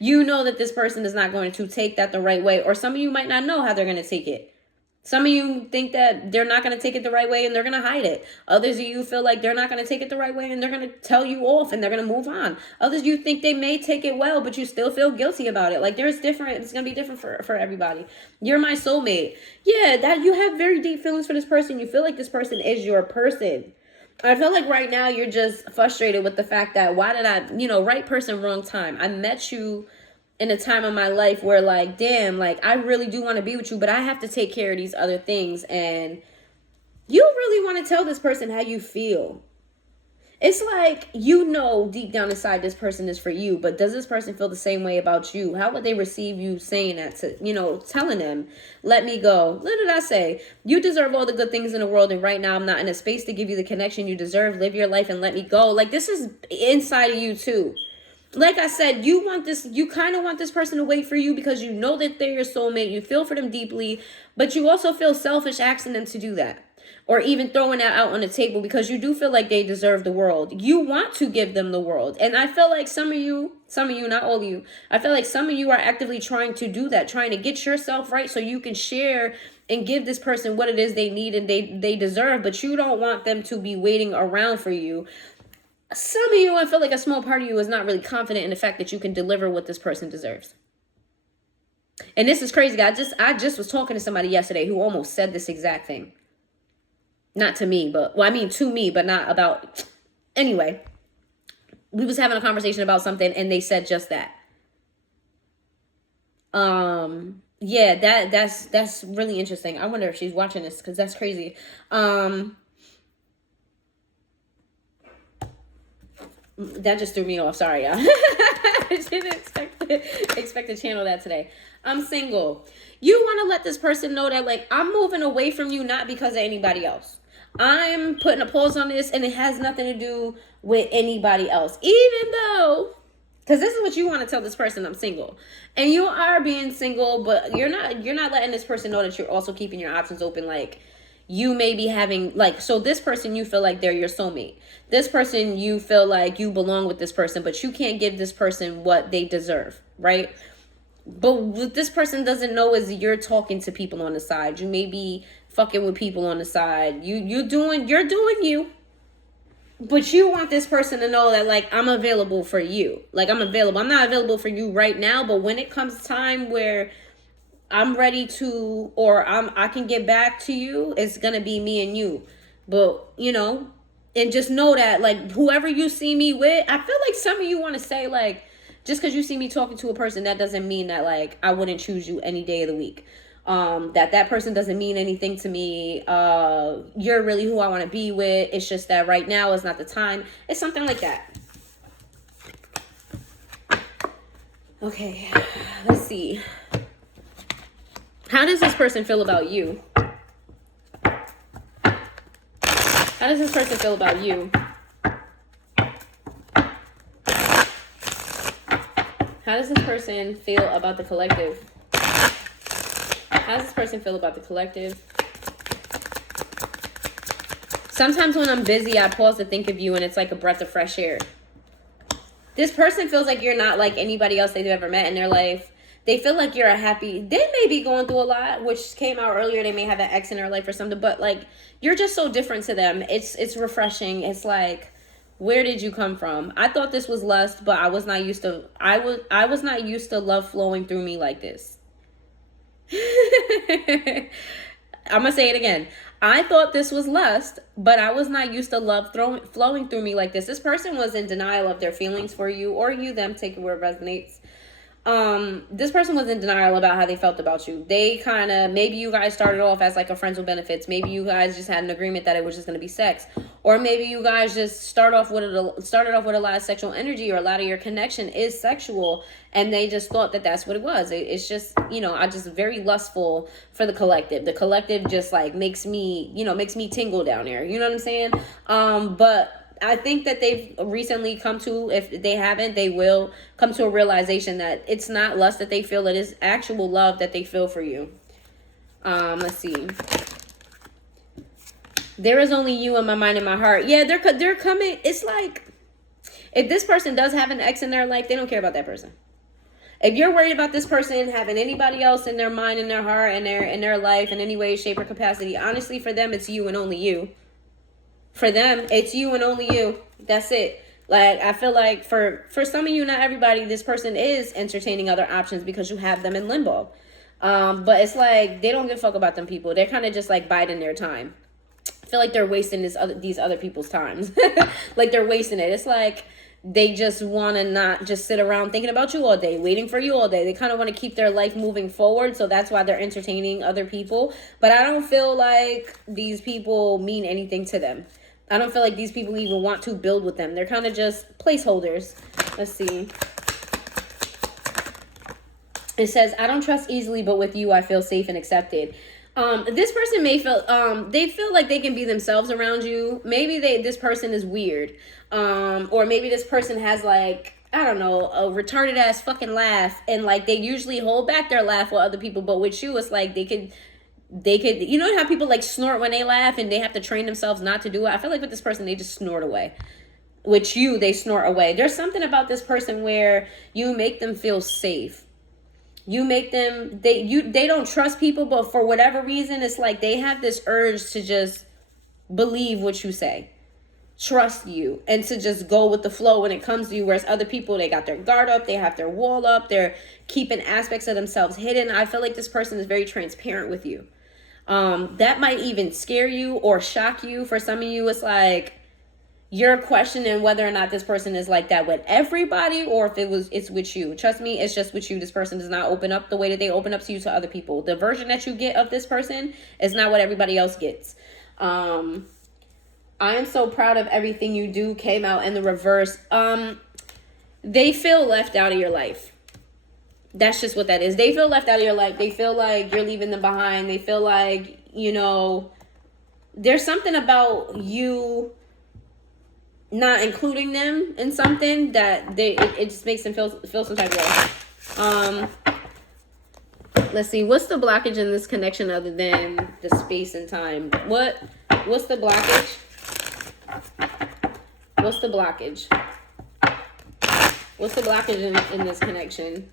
You know that this person is not going to take that the right way, or some of you might not know how they're going to take it. Some of you think that they're not going to take it the right way and they're going to hide it. Others of you feel like they're not going to take it the right way and they're going to tell you off and they're going to move on. Others of you think they may take it well, but you still feel guilty about it. Like it's going to be different for everybody. You're my soulmate. Yeah, that you have very deep feelings for this person. You feel like this person is your person. I feel like right now you're just frustrated with the fact that why did I, right person, wrong time. I met you in a time of my life where like, damn, like I really do want to be with you, but I have to take care of these other things. And you really want to tell this person how you feel. It's like, deep down inside this person is for you, but does this person feel the same way about you? How would they receive you saying that to, telling them, let me go? What did I say? You deserve all the good things in the world. And right now I'm not in a space to give you the connection you deserve. Live your life and let me go. Like this is inside of you too. Like I said, you kind of want this person to wait for you because you know that they're your soulmate. You feel for them deeply, but you also feel selfish asking them to do that. Or even throwing that out on the table because you do feel like they deserve the world. You want to give them the world. And I feel like some of you, not all of you, I feel like some of you are actively trying to do that, trying to get yourself right so you can share and give this person what it is they need and they deserve, but you don't want them to be waiting around for you. Some of you, I feel like a small part of you is not really confident in the fact that you can deliver what this person deserves. And this is crazy, guys. I just was talking to somebody yesterday who almost said this exact thing. Not to me, to me, but not about. Anyway, we was having a conversation about something and they said just that. Yeah, that's really interesting. I wonder if she's watching this because that's crazy. That just threw me off. Sorry, y'all. I didn't expect to channel that today. I'm single. You want to let this person know that, like, I'm moving away from you, not because of anybody else. I'm putting a pause on this, and it has nothing to do with anybody else. Even though, because this is what you want to tell this person, I'm single. And you are being single, but you're not letting this person know that you're also keeping your options open, like, you may be having, like, so this person, you feel like they're your soulmate. This person, you feel like you belong with this person, but you can't give this person what they deserve, right? But what this person doesn't know is you're talking to people on the side. You may be fucking with people on the side. You're doing you. But you want this person to know that, like, I'm available for you. Like, I'm available. I'm not available for you right now, but when it comes time where I'm ready to, or I can get back to you, it's gonna be me and you. But, you know, and just know that, like, whoever you see me with, I feel like some of you want to say, like, just because you see me talking to a person, that doesn't mean that, like, I wouldn't choose you any day of the week. That person doesn't mean anything to me. You're really who I want to be with. It's just that right now is not the time. It's something like that. Okay, let's see. How does this person feel about you? How does this person feel about you? How does this person feel about the collective? How does this person feel about the collective? Sometimes when I'm busy, I pause to think of you, and it's like a breath of fresh air. This person feels like you're not like anybody else they've ever met in their life. They feel like you're a happy... They may be going through a lot, which came out earlier. They may have an ex in their life or something, but like, you're just so different to them. It's refreshing. It's like, where did you come from? I thought this was lust, but I was not used to... I was not used to love flowing through me like this. I'm gonna say it again. I thought this was lust, but I was not used to love flowing through me like this. This person was in denial of their feelings for you, or you, them, take it where it resonates. This person was in denial about how they felt about you. They kind of, maybe you guys started off as like a friends with benefits. Maybe you guys just had an agreement that it was just going to be sex, or maybe you guys just started off with a lot of sexual energy, or a lot of your connection is sexual, and they just thought that that's what it was. It's just, you know, I'm just very lustful for the collective. The collective just like makes me tingle down there. You know what I'm saying? But I think that they've recently come to, if they haven't, they will come to a realization that it's not lust that they feel, it is actual love that they feel for you. Let's see. There is only you in my mind and my heart. Yeah, they're coming. It's like, if this person does have an ex in their life, they don't care about that person. If you're worried about this person having anybody else in their mind and their heart and in their life in any way, shape, or capacity, honestly, for them, it's you and only you. For them, it's you and only you. That's it. Like, I feel like for some of you, not everybody, this person is entertaining other options because you have them in limbo. But it's like, they don't give a fuck about them people. They're kind of just like biding their time. I feel like they're wasting these other people's times. Like, they're wasting it. It's like they just want to not just sit around thinking about you all day, waiting for you all day. They kind of want to keep their life moving forward. So that's why they're entertaining other people. But I don't feel like these people mean anything to them. I don't feel like these people even want to build with them. They're kind of just placeholders. Let's see. It says, I don't trust easily, but with you, I feel safe and accepted. This person may feel, they feel like they can be themselves around you. Maybe this person is weird. Or maybe this person has like, I don't know, a retarded ass fucking laugh. And like, they usually hold back their laugh with other people. But with you, it's like they could, you know how people like snort when they laugh and they have to train themselves not to do it? I feel like with this person, they just snort away. With you, they snort away. There's something about this person where you make them feel safe. You make them, they don't trust people, but for whatever reason, it's like they have this urge to just believe what you say, trust you, and to just go with the flow when it comes to you. Whereas other people, they got their guard up, they have their wall up, they're keeping aspects of themselves hidden. I feel like this person is very transparent with you. That might even scare you or shock you. For some of you, it's like you're questioning whether or not this person is like that with everybody, or if it's with you. Trust me, it's just with you. This person does not open up the way that they open up to you to other people. The version that you get of this person is not what everybody else gets. I am so proud of everything you do came out in the reverse. They feel left out of your life. That's just what that is. They feel left out of your life. They feel like you're leaving them behind. They feel like, you know, there's something about you not including them in something that it just makes them feel some type of way. Let's see. What's the blockage in this connection other than the space and time? What's the blockage? What's the blockage? What's the blockage in this connection?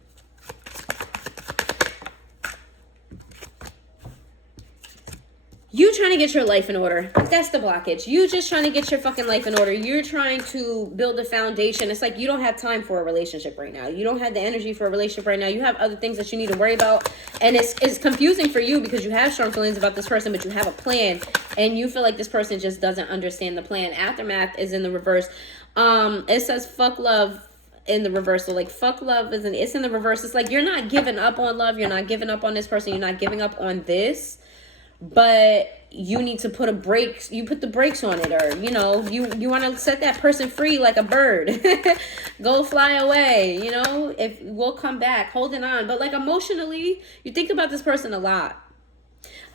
You trying to get your life in order. That's the blockage. You just trying to get your fucking life in order. You're trying to build a foundation. It's like you don't have time for a relationship right now. You don't have the energy for a relationship right now. You have other things that you need to worry about. And it's confusing for you because you have strong feelings about this person, but you have a plan. And you feel like this person just doesn't understand the plan. Aftermath is in the reverse. It says fuck love in the reversal. Like fuck love it's in the reverse. It's like you're not giving up on love. You're not giving up on this person. You're not giving up on this. But you need to put you put the brakes on it, or you want to set that person free like a bird. Go fly away, if we'll come back holding on. But like emotionally, you think about this person a lot.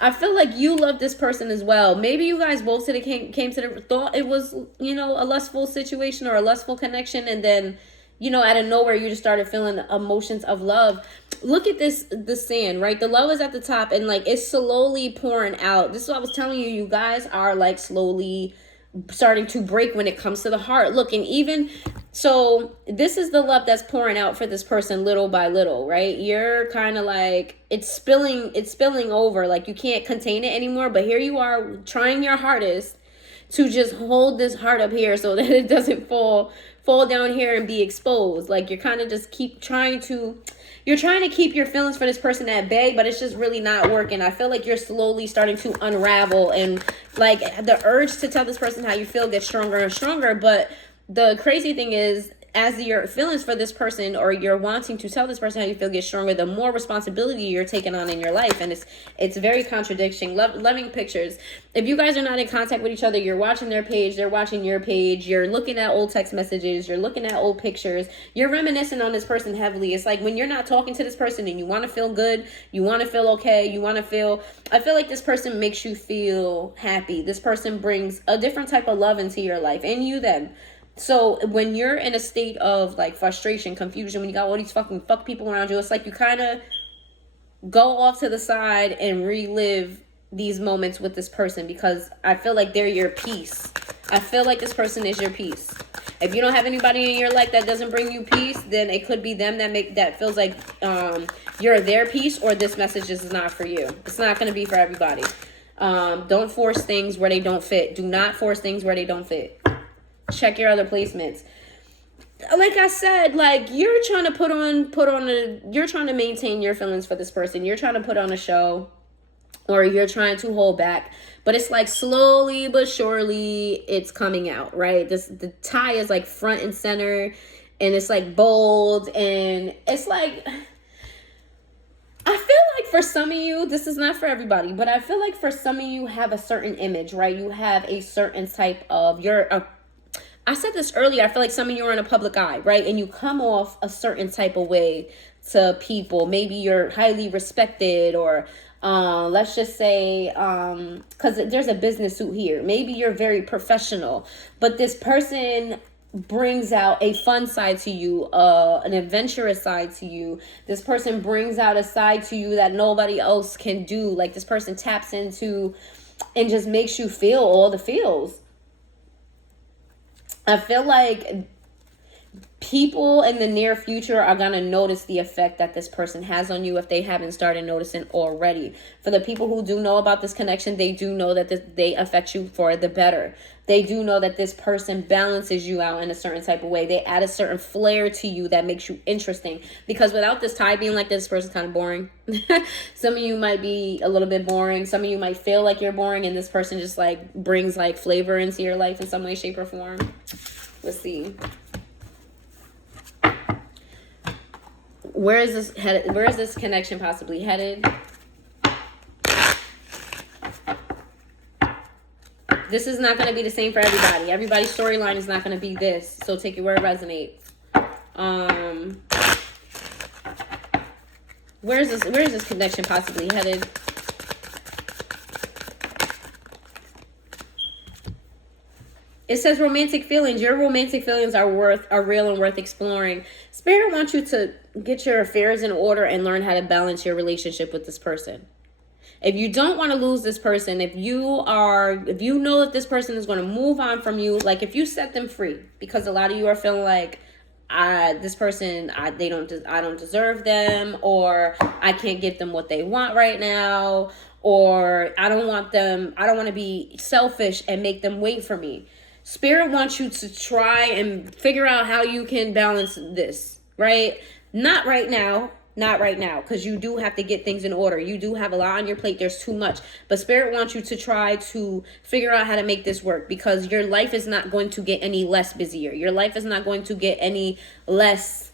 I feel like you love this person as well. Maybe you guys both came to the thought it was a lustful situation or a lustful connection, and then out of nowhere you just started feeling emotions of love. Look at the sand, right? The love is at the top and like it's slowly pouring out. This is what I was telling you. You guys are like slowly starting to break when it comes to the heart. Look, and even so, this is the love that's pouring out for this person little by little, right? You're kind of like it's spilling over, like you can't contain it anymore. But here you are trying your hardest to just hold this heart up here so that it doesn't fall down here and be exposed. Like you're kind of just trying to keep your feelings for this person at bay, but it's just really not working. I feel like you're slowly starting to unravel, and like the urge to tell this person how you feel gets stronger and stronger. But the crazy thing is, as your feelings for this person, or you're wanting to tell this person how you feel gets stronger, the more responsibility you're taking on in your life. And it's very contradiction. Loving pictures. If you guys are not in contact with each other, you're watching their page, they're watching your page, you're looking at old text messages, you're looking at old pictures, you're reminiscing on this person heavily. It's like when you're not talking to this person and you want to feel good, you want to feel okay, I feel like this person makes you feel happy. This person brings a different type of love into your life, and you them. So when you're in a state of like frustration, confusion, when you got all these fuck people around you, it's like you kind of go off to the side and relive these moments with this person, because I feel like they're your peace. I feel like this person is your peace. If you don't have anybody in your life that doesn't bring you peace, then it could be them that feels like you're their peace, or this message is not for you. It's not going to be for everybody. Don't force things where they don't fit. Do not force things where they don't fit. Check your other placements. Like I said, like you're trying to you're trying to maintain your feelings for this person. You're trying to put on a show, or you're trying to hold back, but it's like slowly but surely it's coming out, right? The tie is like front and center, and it's like bold, and it's like, I feel like for some of you, this is not for everybody, but I feel like for some of you have a certain image, right? You have a certain type of, I said this earlier, I feel like some of you are in a public eye, right? And you come off a certain type of way to people. Maybe you're highly respected, or let's just say, because there's a business suit here. Maybe you're very professional, but this person brings out a fun side to you, an adventurous side to you. This person brings out a side to you that nobody else can do. Like this person taps into and just makes you feel all the feels. I feel like people in the near future are going to notice the effect that this person has on you if they haven't started noticing already. For the people who do know about this connection, they do know that they affect you for the better. They do know that this person balances you out in a certain type of way. They add a certain flair to you that makes you interesting. Because without this tie being like this person's kind of boring. Some of you might be a little bit boring. Some of you might feel like you're boring, and this person just like brings like flavor into your life in some way, shape, or form. Let's see. Where is this headed? Where is this connection possibly headed? This is not going to be the same for everybody. Everybody's storyline is not going to be this. So take it where it resonates. Where is this connection possibly headed? It says romantic feelings. Your romantic feelings are real and worth exploring. Spirit wants you to get your affairs in order and learn how to balance your relationship with this person. If you don't want to lose this person, if you know that this person is going to move on from you, like if you set them free, because a lot of you are feeling like, this person, I don't deserve them, or I can't get them what they want right now, or I don't want to be selfish and make them wait for me. Spirit wants you to try and figure out how you can balance this, right? Not right now, because you do have to get things in order. You do have a lot on your plate. There's too much. But Spirit wants you to try to figure out how to make this work, because your life is not going to get any less busier. Your life is not going to get any less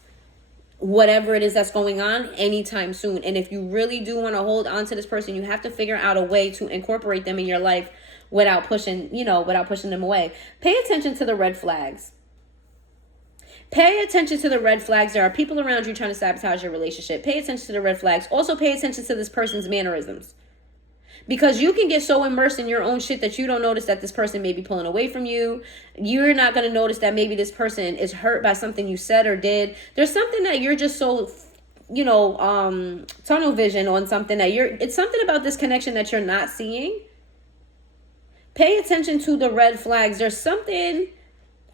whatever it is that's going on anytime soon. And if you really do want to hold on to this person, you have to figure out a way to incorporate them in your life without pushing them away. Pay attention to the red flags. Pay attention to the red flags. There are people around you trying to sabotage your relationship. Pay attention to the red flags. Also pay attention to this person's mannerisms. Because you can get so immersed in your own shit that you don't notice that this person may be pulling away from you. You're not going to notice that maybe this person is hurt by something you said or did. There's something that you're just so, tunnel vision on something that it's something about this connection that you're not seeing. Pay attention to the red flags. There's something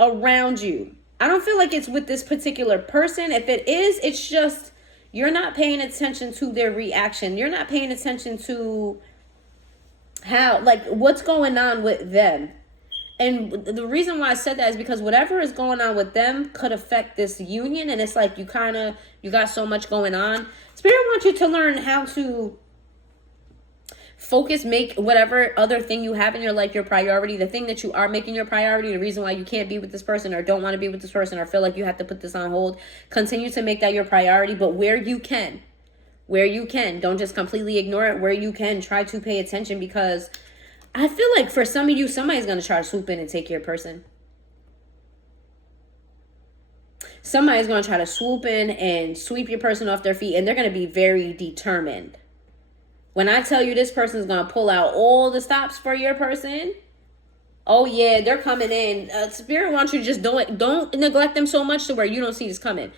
around you. I don't feel like it's with this particular person. If it is, it's just you're not paying attention to their reaction. You're not paying attention to what's going on with them. And the reason why I said that is because whatever is going on with them could affect this union. And it's like you got so much going on. Spirit wants you to learn how to focus, make whatever other thing you have in your life your priority. The thing that you are making your priority, the reason why you can't be with this person or don't want to be with this person or feel like you have to put this on hold, continue to make that your priority. But where you can, don't just completely ignore it. Where you can, try to pay attention, because I feel like for some of you, somebody's going to try to swoop in and take your person. Somebody's going to try to swoop in and sweep your person off their feet, and they're going to be very determined. When I tell you this person is going to pull out all the stops for your person, oh yeah, they're coming in. Spirit wants you to just don't neglect them so much to where you don't see this coming.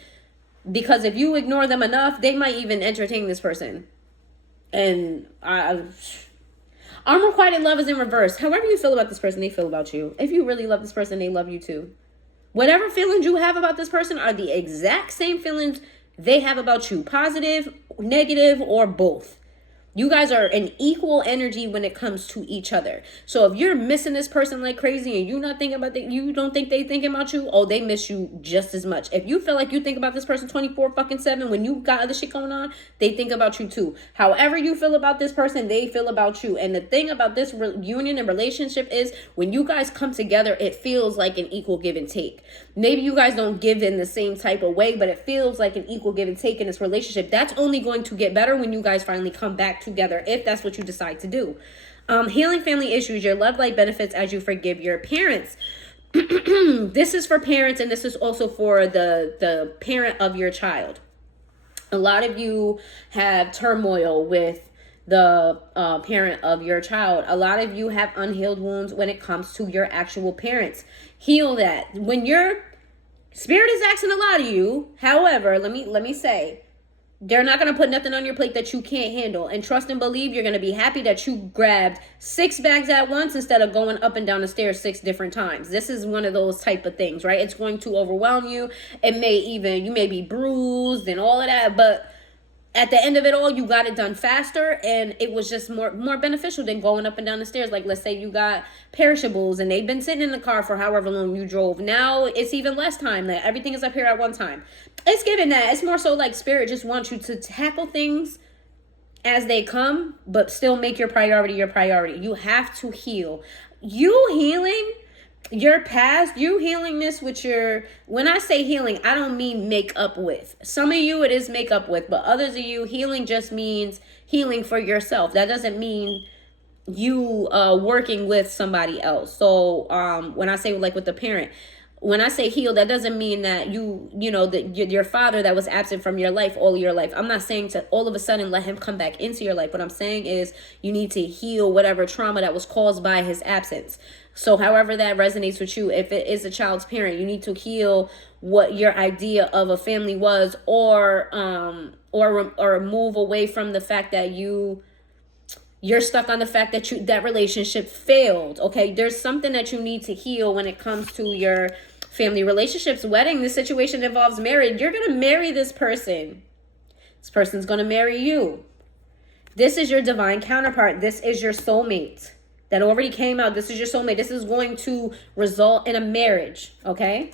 Because if you ignore them enough, they might even entertain this person. And unrequited love is in reverse. However you feel about this person, they feel about you. If you really love this person, they love you too. Whatever feelings you have about this person are the exact same feelings they have about you. Positive, negative, or both. You guys are an equal energy when it comes to each other. So if you're missing this person like crazy and you don't think they thinking about you, oh, they miss you just as much. If you feel like you think about this person 24/7 when you got other shit going on, they think about you too. However you feel about this person, they feel about you. And the thing about this union and relationship is when you guys come together, it feels like an equal give and take. Maybe you guys don't give in the same type of way, but it feels like an equal give and take in this relationship. That's only going to get better when you guys finally come back together, if that's what you decide to do. Healing family issues. Your love life benefits as you forgive your parents. This is for parents, and this is also for the parent of your child. A lot of you have turmoil with the parent of your child. A lot of you have unhealed wounds when it comes to your actual parents. Heal that. When your spirit is asking a lot of you, however, let me say, they're not going to put nothing on your plate that you can't handle. And trust and believe you're going to be happy that you grabbed 6 bags at once instead of going up and down the stairs 6 different times. This is one of those type of things, right? It's going to overwhelm you. You may be bruised and all of that, but at the end of it all, you got it done faster, and it was just more beneficial than going up and down the stairs. Like, let's say you got perishables and they've been sitting in the car for however long you drove. Now it's even less time that everything is up here at one time. It's given that. It's more so like spirit just wants you to tackle things as they come, but still make your priority your priority. You have to heal. You healing your past, you healing this with when I say healing, I don't mean make up with. Some of you it is make up with, but others of you, healing just means healing for yourself. That doesn't mean you working with somebody else. So when I say like with the parent, when I say heal, that doesn't mean that your father that was absent from your life all of your life. I'm not saying to all of a sudden let him come back into your life. What I'm saying is you need to heal whatever trauma that was caused by his absence. So however that resonates with you, if it is a child's parent, you need to heal what your idea of a family was, or move away from the fact that you're stuck on the fact that that relationship failed. Okay, there's something that you need to heal when it comes to your family relationships. Wedding, this situation involves marriage. You're going to marry this person. This person's going to marry you. This is your divine counterpart. This is your soulmate that already came out. This is your soulmate. This is going to result in a marriage, okay?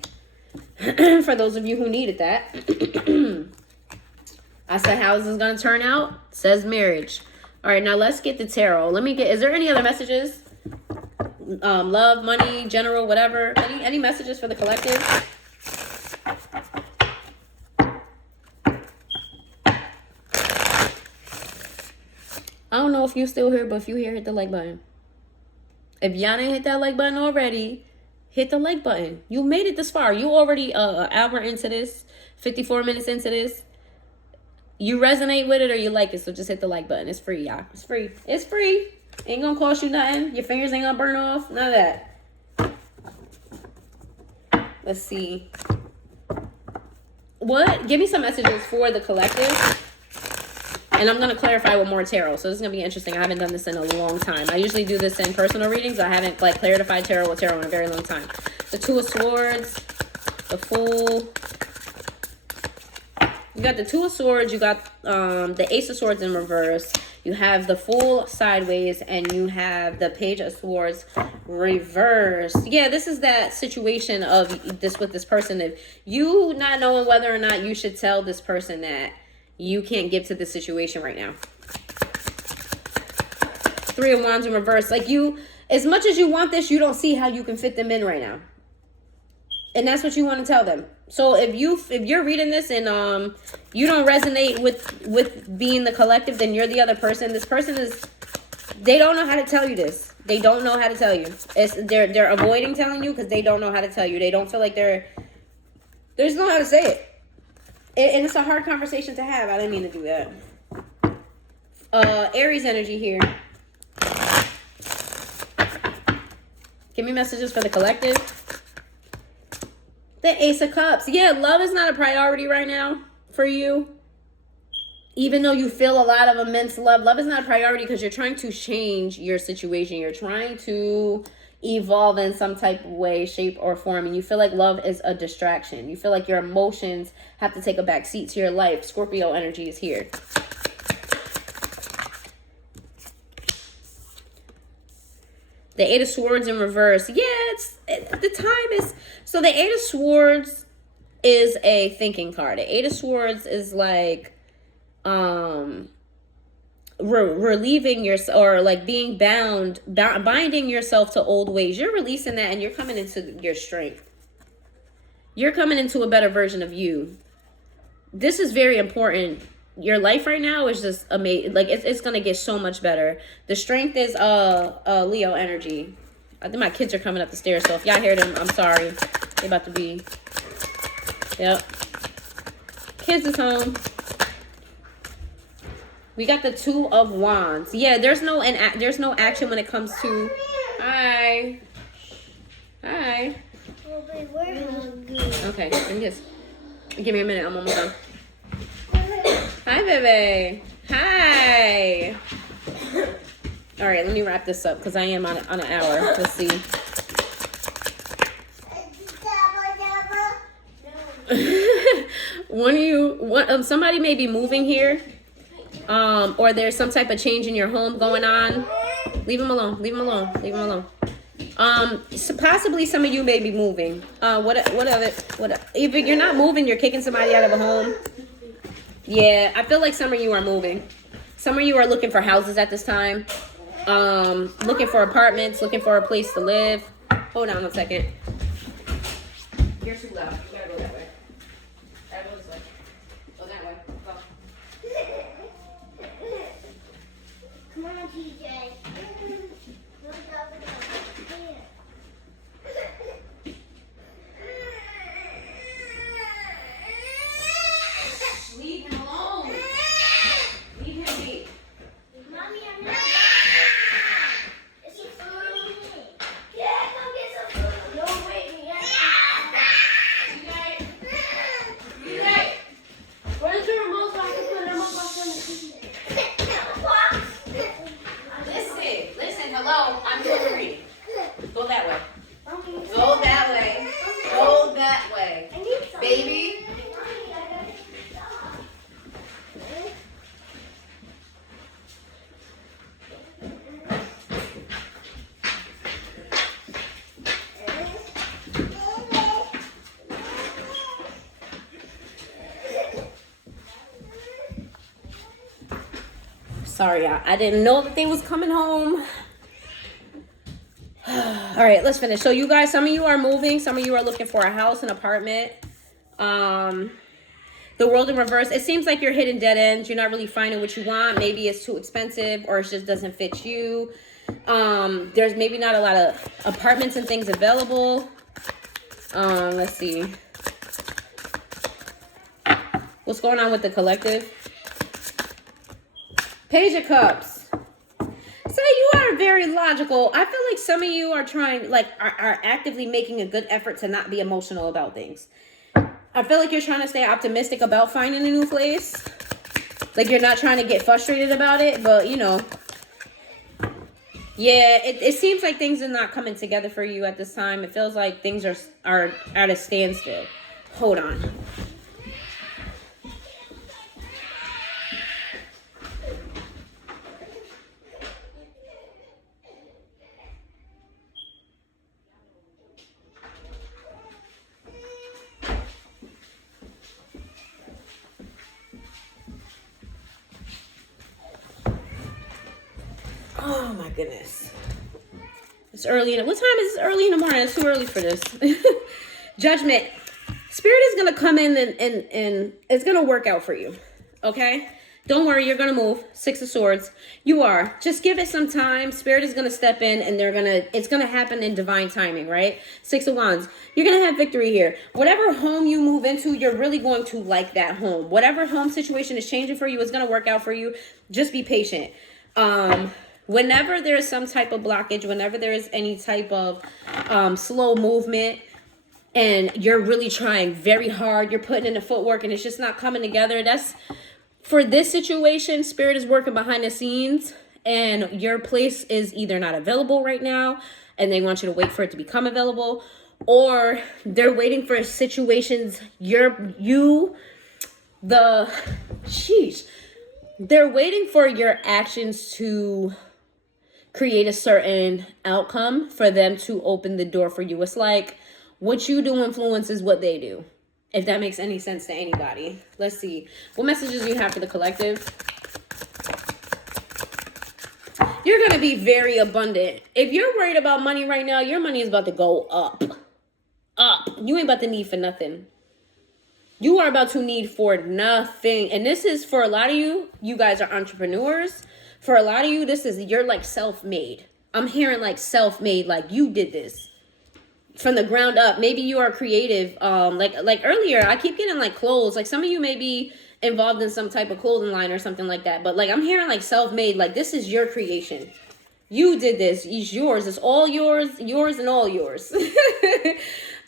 For those of you who needed that. I said, how is this going to turn out? It says marriage. All right, now let's get the tarot. Is there any other messages? Love, money, general, whatever. Any messages for the collective? I don't know if you still here, but if you here, hit the like button. If y'all didn't hit that like button already, hit the like button. You made it this far. You already an hour into this, 54 minutes into this. You resonate with it or you like it, so just hit the like button. It's free, y'all. It's free. It's free. Ain't gonna cost you nothing. Your fingers ain't gonna burn off. None of that. Let's see. What? Give me some messages for the collective. And I'm going to clarify with more tarot. So this is going to be interesting. I haven't done this in a long time. I usually do this in personal readings. I haven't clarified tarot with tarot in a very long time. The Two of Swords. The Fool. You got the Two of Swords. You got the Ace of Swords in reverse. You have the Fool sideways. And you have the Page of Swords reversed. Yeah, this is that situation of this with this person. If you not knowing whether or not you should tell this person that you can't get to this situation right now. Three of Wands in reverse. As much as you want this, you don't see how you can fit them in right now. And that's what you want to tell them. So if you're reading this and you don't resonate with being the collective, then you're the other person. This person they don't know how to tell you this. They don't know how to tell you. They're avoiding telling you because they don't know how to tell you. They don't feel like they just know how to say it. And it's a hard conversation to have. I didn't mean to do that. Aries energy here. Give me messages for the collective. The Ace of Cups. Yeah, love is not a priority right now for you. Even though you feel a lot of immense love, love is not a priority because you're trying to change your situation. You're trying to evolve in some type of way, shape, or form, and you feel like love is a distraction. You feel like your emotions have to take a back seat to your life. Scorpio energy is here. The Eight of Swords in reverse. Yeah, the time is... So the Eight of Swords is a thinking card. The Eight of Swords is like... relieving yourself, or being binding yourself to old ways. You're releasing that and you're coming into your strength. You're coming into a better version of you. This is very important. Your life right now is just amazing. It's gonna get so much better. The strength is Leo energy. I think my kids are coming up the stairs, so if y'all hear them, I'm sorry. They about to be... Yep. Kids is home. We got the Two of Wands. Yeah, there's no action when it comes to... Hi. Hi. Okay, give me a minute. I'm almost done. Hi, baby. Hi. All right, let me wrap this up because I am on an hour. Let's see. Somebody may be moving here. Or there's some type of change in your home going on. Leave them alone. Leave them alone. Leave them alone. So possibly some of you may be moving. If you're not moving, you're kicking somebody out of a home. Yeah, I feel like some of you are moving. Some of you are looking for houses at this time. Looking for apartments, looking for a place to live. Hold on a second. You're too loud. You gotta go that way. Gotta go this way. Go that way. Go. Come on, TJ. Leave him alone. Leave him be. Mommy, I'm not. Is he food? Yeah, come get some food. No, wait. You guys. Sorry, I didn't know that they was coming home. All right, let's finish. So you guys, some of you are moving. Some of you are looking for a house, an apartment. The world in reverse. It seems like you're hitting dead ends. You're not really finding what you want. Maybe it's too expensive or it just doesn't fit you. There's maybe not a lot of apartments and things available. Let's see. What's going on with the collective? Page of Cups. So you are very logical. I feel like some of you are trying, like, are actively making a good effort to not be emotional about things. I feel like you're trying to stay optimistic about finding a new place. Like you're not trying to get frustrated about it, but you know. Yeah, it seems like things are not coming together for you at this time. It feels like things are at a standstill. Hold on. Oh my goodness. It's early. What time is it? Early in the morning. It's too early for this. Judgment. Spirit is going to come in and it's going to work out for you. Okay? Don't worry. You're going to move. 6 of Swords. You are. Just give it some time. Spirit is going to step in and it's going to happen in divine timing, right? 6 of Wands. You're going to have victory here. Whatever home you move into, you're really going to like that home. Whatever home situation is changing for you, it's going to work out for you. Just be patient. Whenever there's some type of blockage, whenever there is any type of slow movement and you're really trying very hard, you're putting in the footwork and it's just not coming together, that's for this situation. Spirit is working behind the scenes and your place is either not available right now and they want you to wait for it to become available, or they're waiting for situations they're waiting for your actions to create a certain outcome for them to open the door for you. It's like what you do influences what they do, if that makes any sense to anybody. Let's see. What messages do you have for the collective? You're going to be very abundant. If you're worried about money right now, your money is about to go up. Up. You ain't about to need for nothing. You are about to need for nothing. And this is for a lot of you. You guys are entrepreneurs. For a lot of you, you're like self-made. I'm hearing like self-made, like you did this from the ground up. Maybe you are creative. Like earlier, I keep getting like clothes. Like some of you may be involved in some type of clothing line or something like that. But like I'm hearing like self-made, like this is your creation. You did this. It's yours. It's all yours and all yours.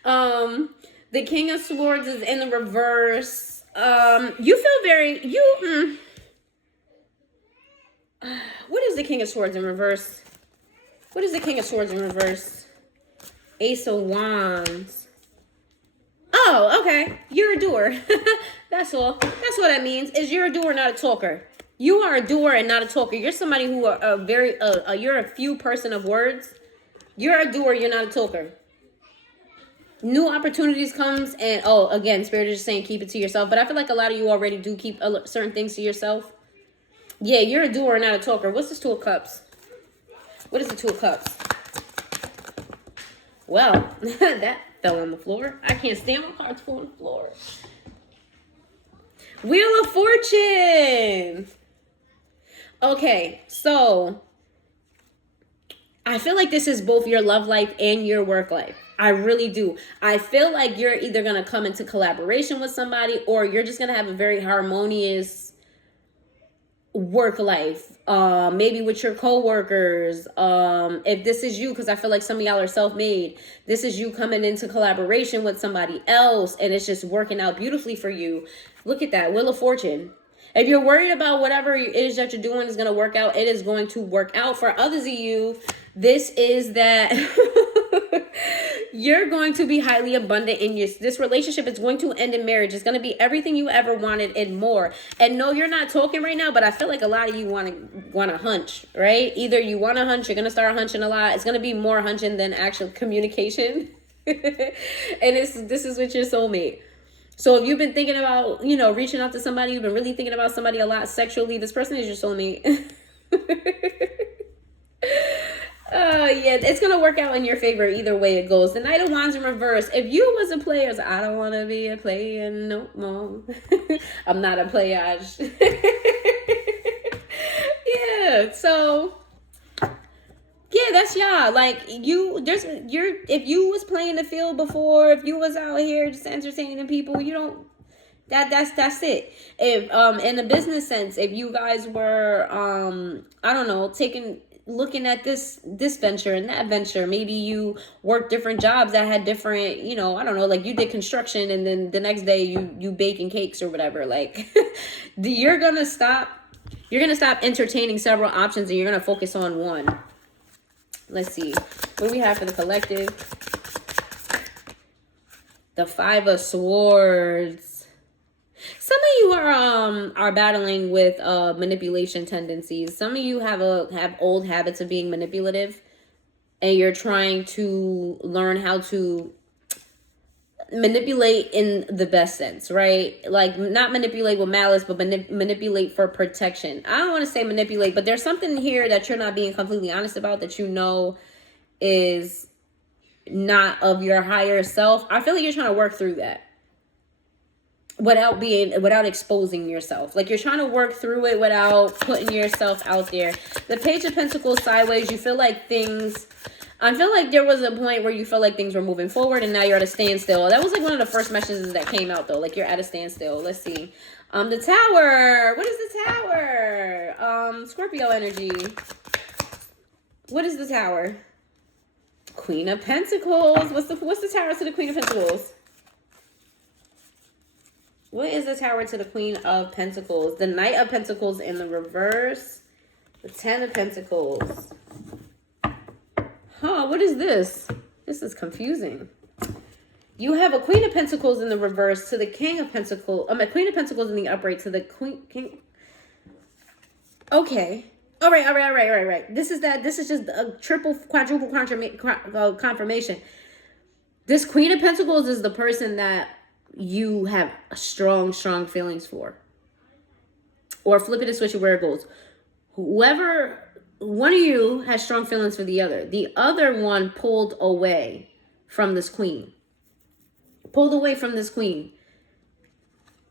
The King of Swords is in the reverse. You feel very, what is the King of Swords in reverse? What is the King of Swords in reverse? Ace of Wands. Oh, okay. You're a doer. That's all. That's what that means. Is you're a doer, not a talker. You are a doer and not a talker. You're somebody who are you're a few person of words. You're a doer. You're not a talker. New opportunities comes and, again, Spirit is just saying keep it to yourself. But I feel like a lot of you already do keep certain things to yourself. Yeah, you're a doer, not a talker. What's this 2 of Cups? What is the 2 of Cups? Well, that fell on the floor. I can't stand my cards fall on the floor. Wheel of Fortune. Okay, so I feel like this is both your love life and your work life. I really do. I feel like you're either going to come into collaboration with somebody or you're just going to have a very harmonious work life. Maybe with your coworkers. If this is you, because I feel like some of y'all are self-made. This is you coming into collaboration with somebody else and it's just working out beautifully for you. Look at that. Wheel of Fortune. If you're worried about whatever it is that you're doing is going to work out, it is going to work out. For others of you, this is that you're going to be highly abundant in this relationship. It's going to end in marriage. It's going to be everything you ever wanted and more. And no, you're not talking right now, but I feel like a lot of you want to hunch, right? Either you want to hunch, you're going to start hunching a lot. It's going to be more hunching than actual communication. And this is with your soulmate. So if you've been thinking about, reaching out to somebody, you've been really thinking about somebody a lot sexually, this person is your soulmate. Oh, yeah, it's going to work out in your favor either way it goes. The Knight of Wands in reverse. If you was a player, so I don't want to be a player no more. I'm not a player. Yeah, so yeah, that's y'all. Like if you was playing the field before, if you was out here just entertaining people, you don't that's it. If in a business sense, if you guys were I don't know, looking at this venture and that venture, maybe you worked different jobs that had different, you know, I don't know, like you did construction and then the next day you baking cakes or whatever. Like you're gonna stop entertaining several options and you're gonna focus on one. Let's see what do we have for the collective. The Five of Swords. Some of you are battling with manipulation tendencies. Some of you have old habits of being manipulative, and you're trying to learn how to manipulate in the best sense, right? Like not manipulate with malice, but manipulate for protection. I don't want to say manipulate, but there's something here that you're not being completely honest about that you know is not of your higher self. I feel like you're trying to work through that without exposing yourself. Like you're trying to work through it without putting yourself out there. The Page of Pentacles sideways, you feel like I feel like there was a point where you felt like things were moving forward and now you're at a standstill. That was like one of the first messages that came out though. Like you're at a standstill. Let's see. The Tower. What is the Tower? Scorpio energy. What is the Tower? Queen of Pentacles. What's the Tower to the Queen of Pentacles? What is the Tower to the Queen of Pentacles? The Knight of Pentacles in the reverse. The Ten of Pentacles. Huh, what is this? This is confusing. You have a Queen of Pentacles in the reverse to the King of Pentacles. A Queen of Pentacles in the upright to the King. Okay. All right. This is just a quadruple confirmation. This Queen of Pentacles is the person that you have strong feelings for. Or flip it and switch it where it goes. Whoever, one of you has strong feelings for the other. The other one pulled away from this queen.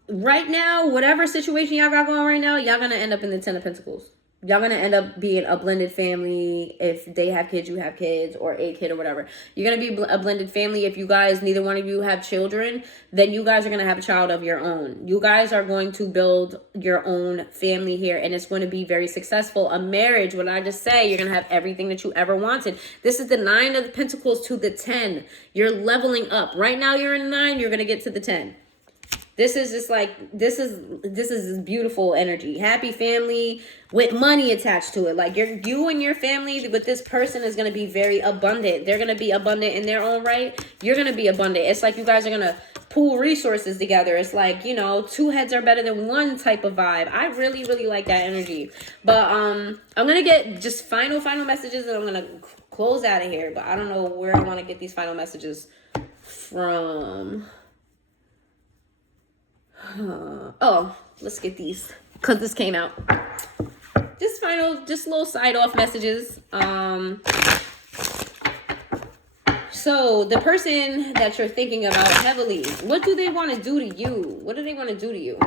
Right now, whatever situation y'all got going right now, y'all gonna end up in the Ten of Pentacles. Y'all gonna end up being a blended family. If they have kids, you have kids, or a kid or whatever. You're gonna be a blended family. If you guys, neither one of you have children, then you guys are gonna have a child of your own. You guys are going to build your own family here, and it's going to be very successful. A marriage, what I just say, you're gonna have everything that you ever wanted. This is the Nine of the Pentacles to the 10. You're leveling up. Right now you're in 9, you're gonna get to the 10. This is just like, this is beautiful energy. Happy family with money attached to it. Like you and your family with this person is going to be very abundant. They're going to be abundant in their own right. You're going to be abundant. It's like you guys are going to pool resources together. It's like, you know, two heads are better than one type of vibe. I really, really like that energy. But I'm going to get just final messages and I'm going to close out of here. But I don't know where I want to get these final messages from. Oh, let's get these because this came out. Just little side off messages. So the person that you're thinking about heavily, what do they want to do to you? What do they want to do to you?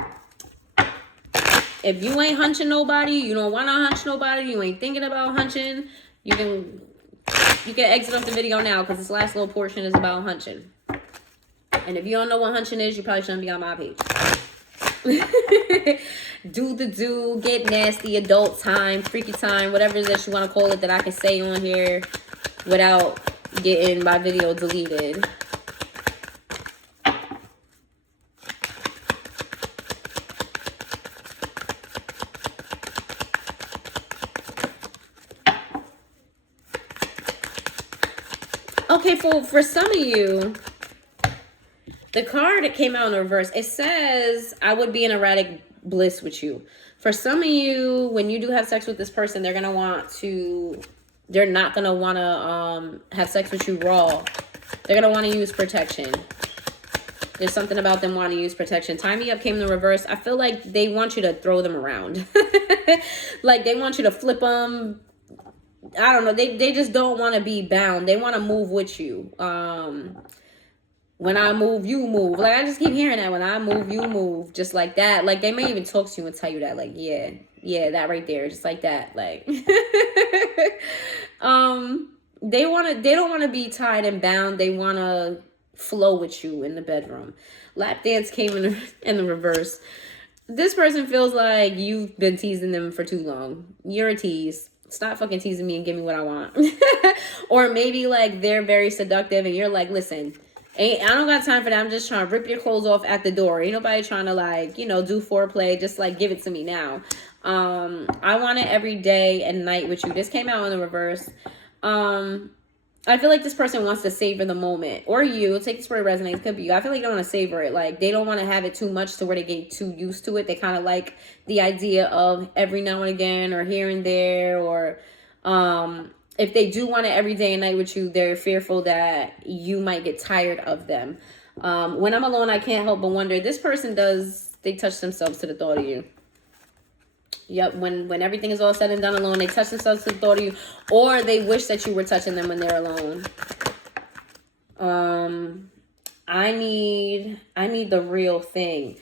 If you ain't hunching nobody, you don't want to hunch nobody, you ain't thinking about hunching, you can exit off the video now because this last little portion is about hunching. And if you don't know what hunching is, you probably shouldn't be on my page. Get nasty, adult time, freaky time, whatever it is that you want to call it that I can say on here without getting my video deleted. Okay, for some of you, the card that came out in reverse, it says, I would be in erratic bliss with you. For some of you, when you do have sex with this person, they're not going to want to have sex with you raw. They're going to want to use protection. There's something about them wanting to use protection. Tie me up came in the reverse. I feel like they want you to throw them around. Like they want you to flip them. I don't know. They just don't want to be bound. They want to move with you. When I move, you move. Like, I just keep hearing that. When I move, you move. Just like that. Like, they may even talk to you and tell you that. Like, yeah, that right there. Just like that. Like, they don't want to be tied and bound. They want to flow with you in the bedroom. Lap dance came in the reverse. This person feels like you've been teasing them for too long. You're a tease. Stop fucking teasing me and give me what I want. Or maybe, like, they're very seductive and you're like, listen, I don't got time for that. I'm just trying to rip your clothes off at the door. Ain't nobody trying to, like, you know, do foreplay. Just, like, give it to me now. I want it every day and night with you. This came out in the reverse. I feel like this person wants to savor the moment. Or you. Take this where it resonates. Could be you. I feel like they don't want to savor it. Like, they don't want to have it too much to where they get too used to it. They kind of like the idea of every now and again or here and there. Or, if they do want it every day and night with you, they're fearful that you might get tired of them. When I'm alone, I can't help but wonder. This person they touch themselves to the thought of you. Yep, when everything is all said and done alone, they touch themselves to the thought of you. Or they wish that you were touching them when they're alone. I need the real thing.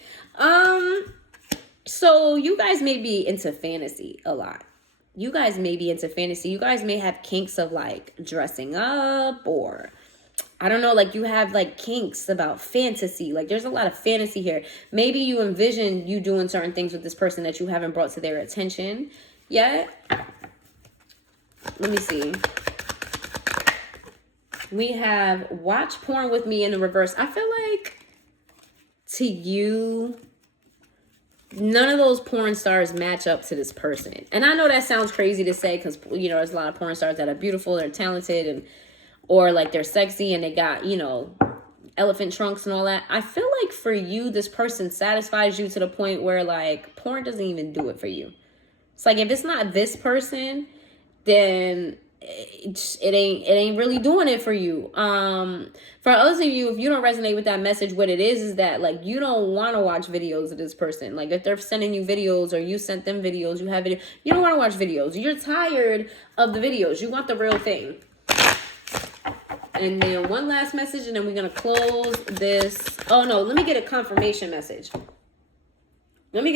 So you guys may be into fantasy a lot. You guys may be into fantasy. You guys may have kinks of like dressing up, or I don't know, like you have like kinks about fantasy. Like there's a lot of fantasy here. Maybe you envision you doing certain things with this person that you haven't brought to their attention yet. Let me see. We have watch porn with me in the reverse. I feel like to you, none of those porn stars match up to this person. And I know that sounds crazy to say because, you know, there's a lot of porn stars that are beautiful, they're talented, and or like they're sexy and they got, you know, elephant trunks and all that. I feel like for you, this person satisfies you to the point where like porn doesn't even do it for you. It's like if it's not this person, then it ain't really doing it for you. For others of you, if you don't resonate with that message, what it is that like you don't want to watch videos of this person. Like if they're sending you videos or you sent them videos, you have video, you don't want to watch videos. You're tired of the videos. You want the real thing. And then one last message, and then we're gonna close this. Oh no, let me get a confirmation message. Why can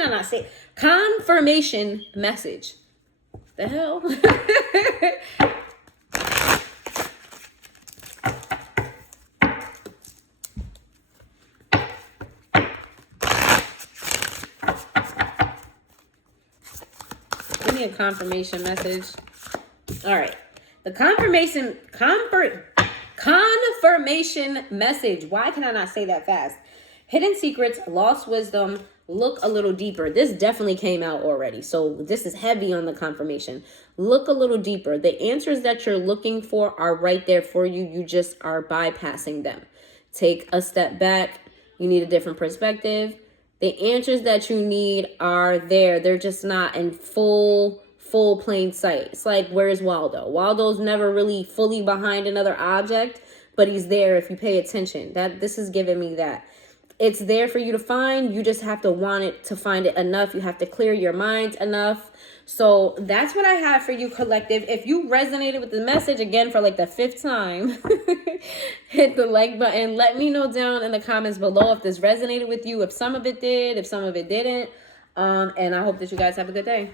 I not say it? Confirmation message. The hell? Give me a confirmation message. All right. The confirmation message. Why can I not say that fast? Hidden secrets, lost wisdom, look a little deeper. This definitely came out already. So this is heavy on the confirmation. Look a little deeper. The answers that you're looking for are right there for you. You just are bypassing them. Take a step back. You need a different perspective. The answers that you need are there. They're just not in full plain sight. It's like, where's Waldo? Waldo's never really fully behind another object, but he's there if you pay attention. This is giving me that. It's there for you to find. You just have to want it to find it enough. You have to clear your mind enough. So that's what I have for you, collective. If you resonated with the message, again, for like the 5th time, hit the like button. Let me know down in the comments below if this resonated with you, if some of it did, if some of it didn't. And I hope that you guys have a good day.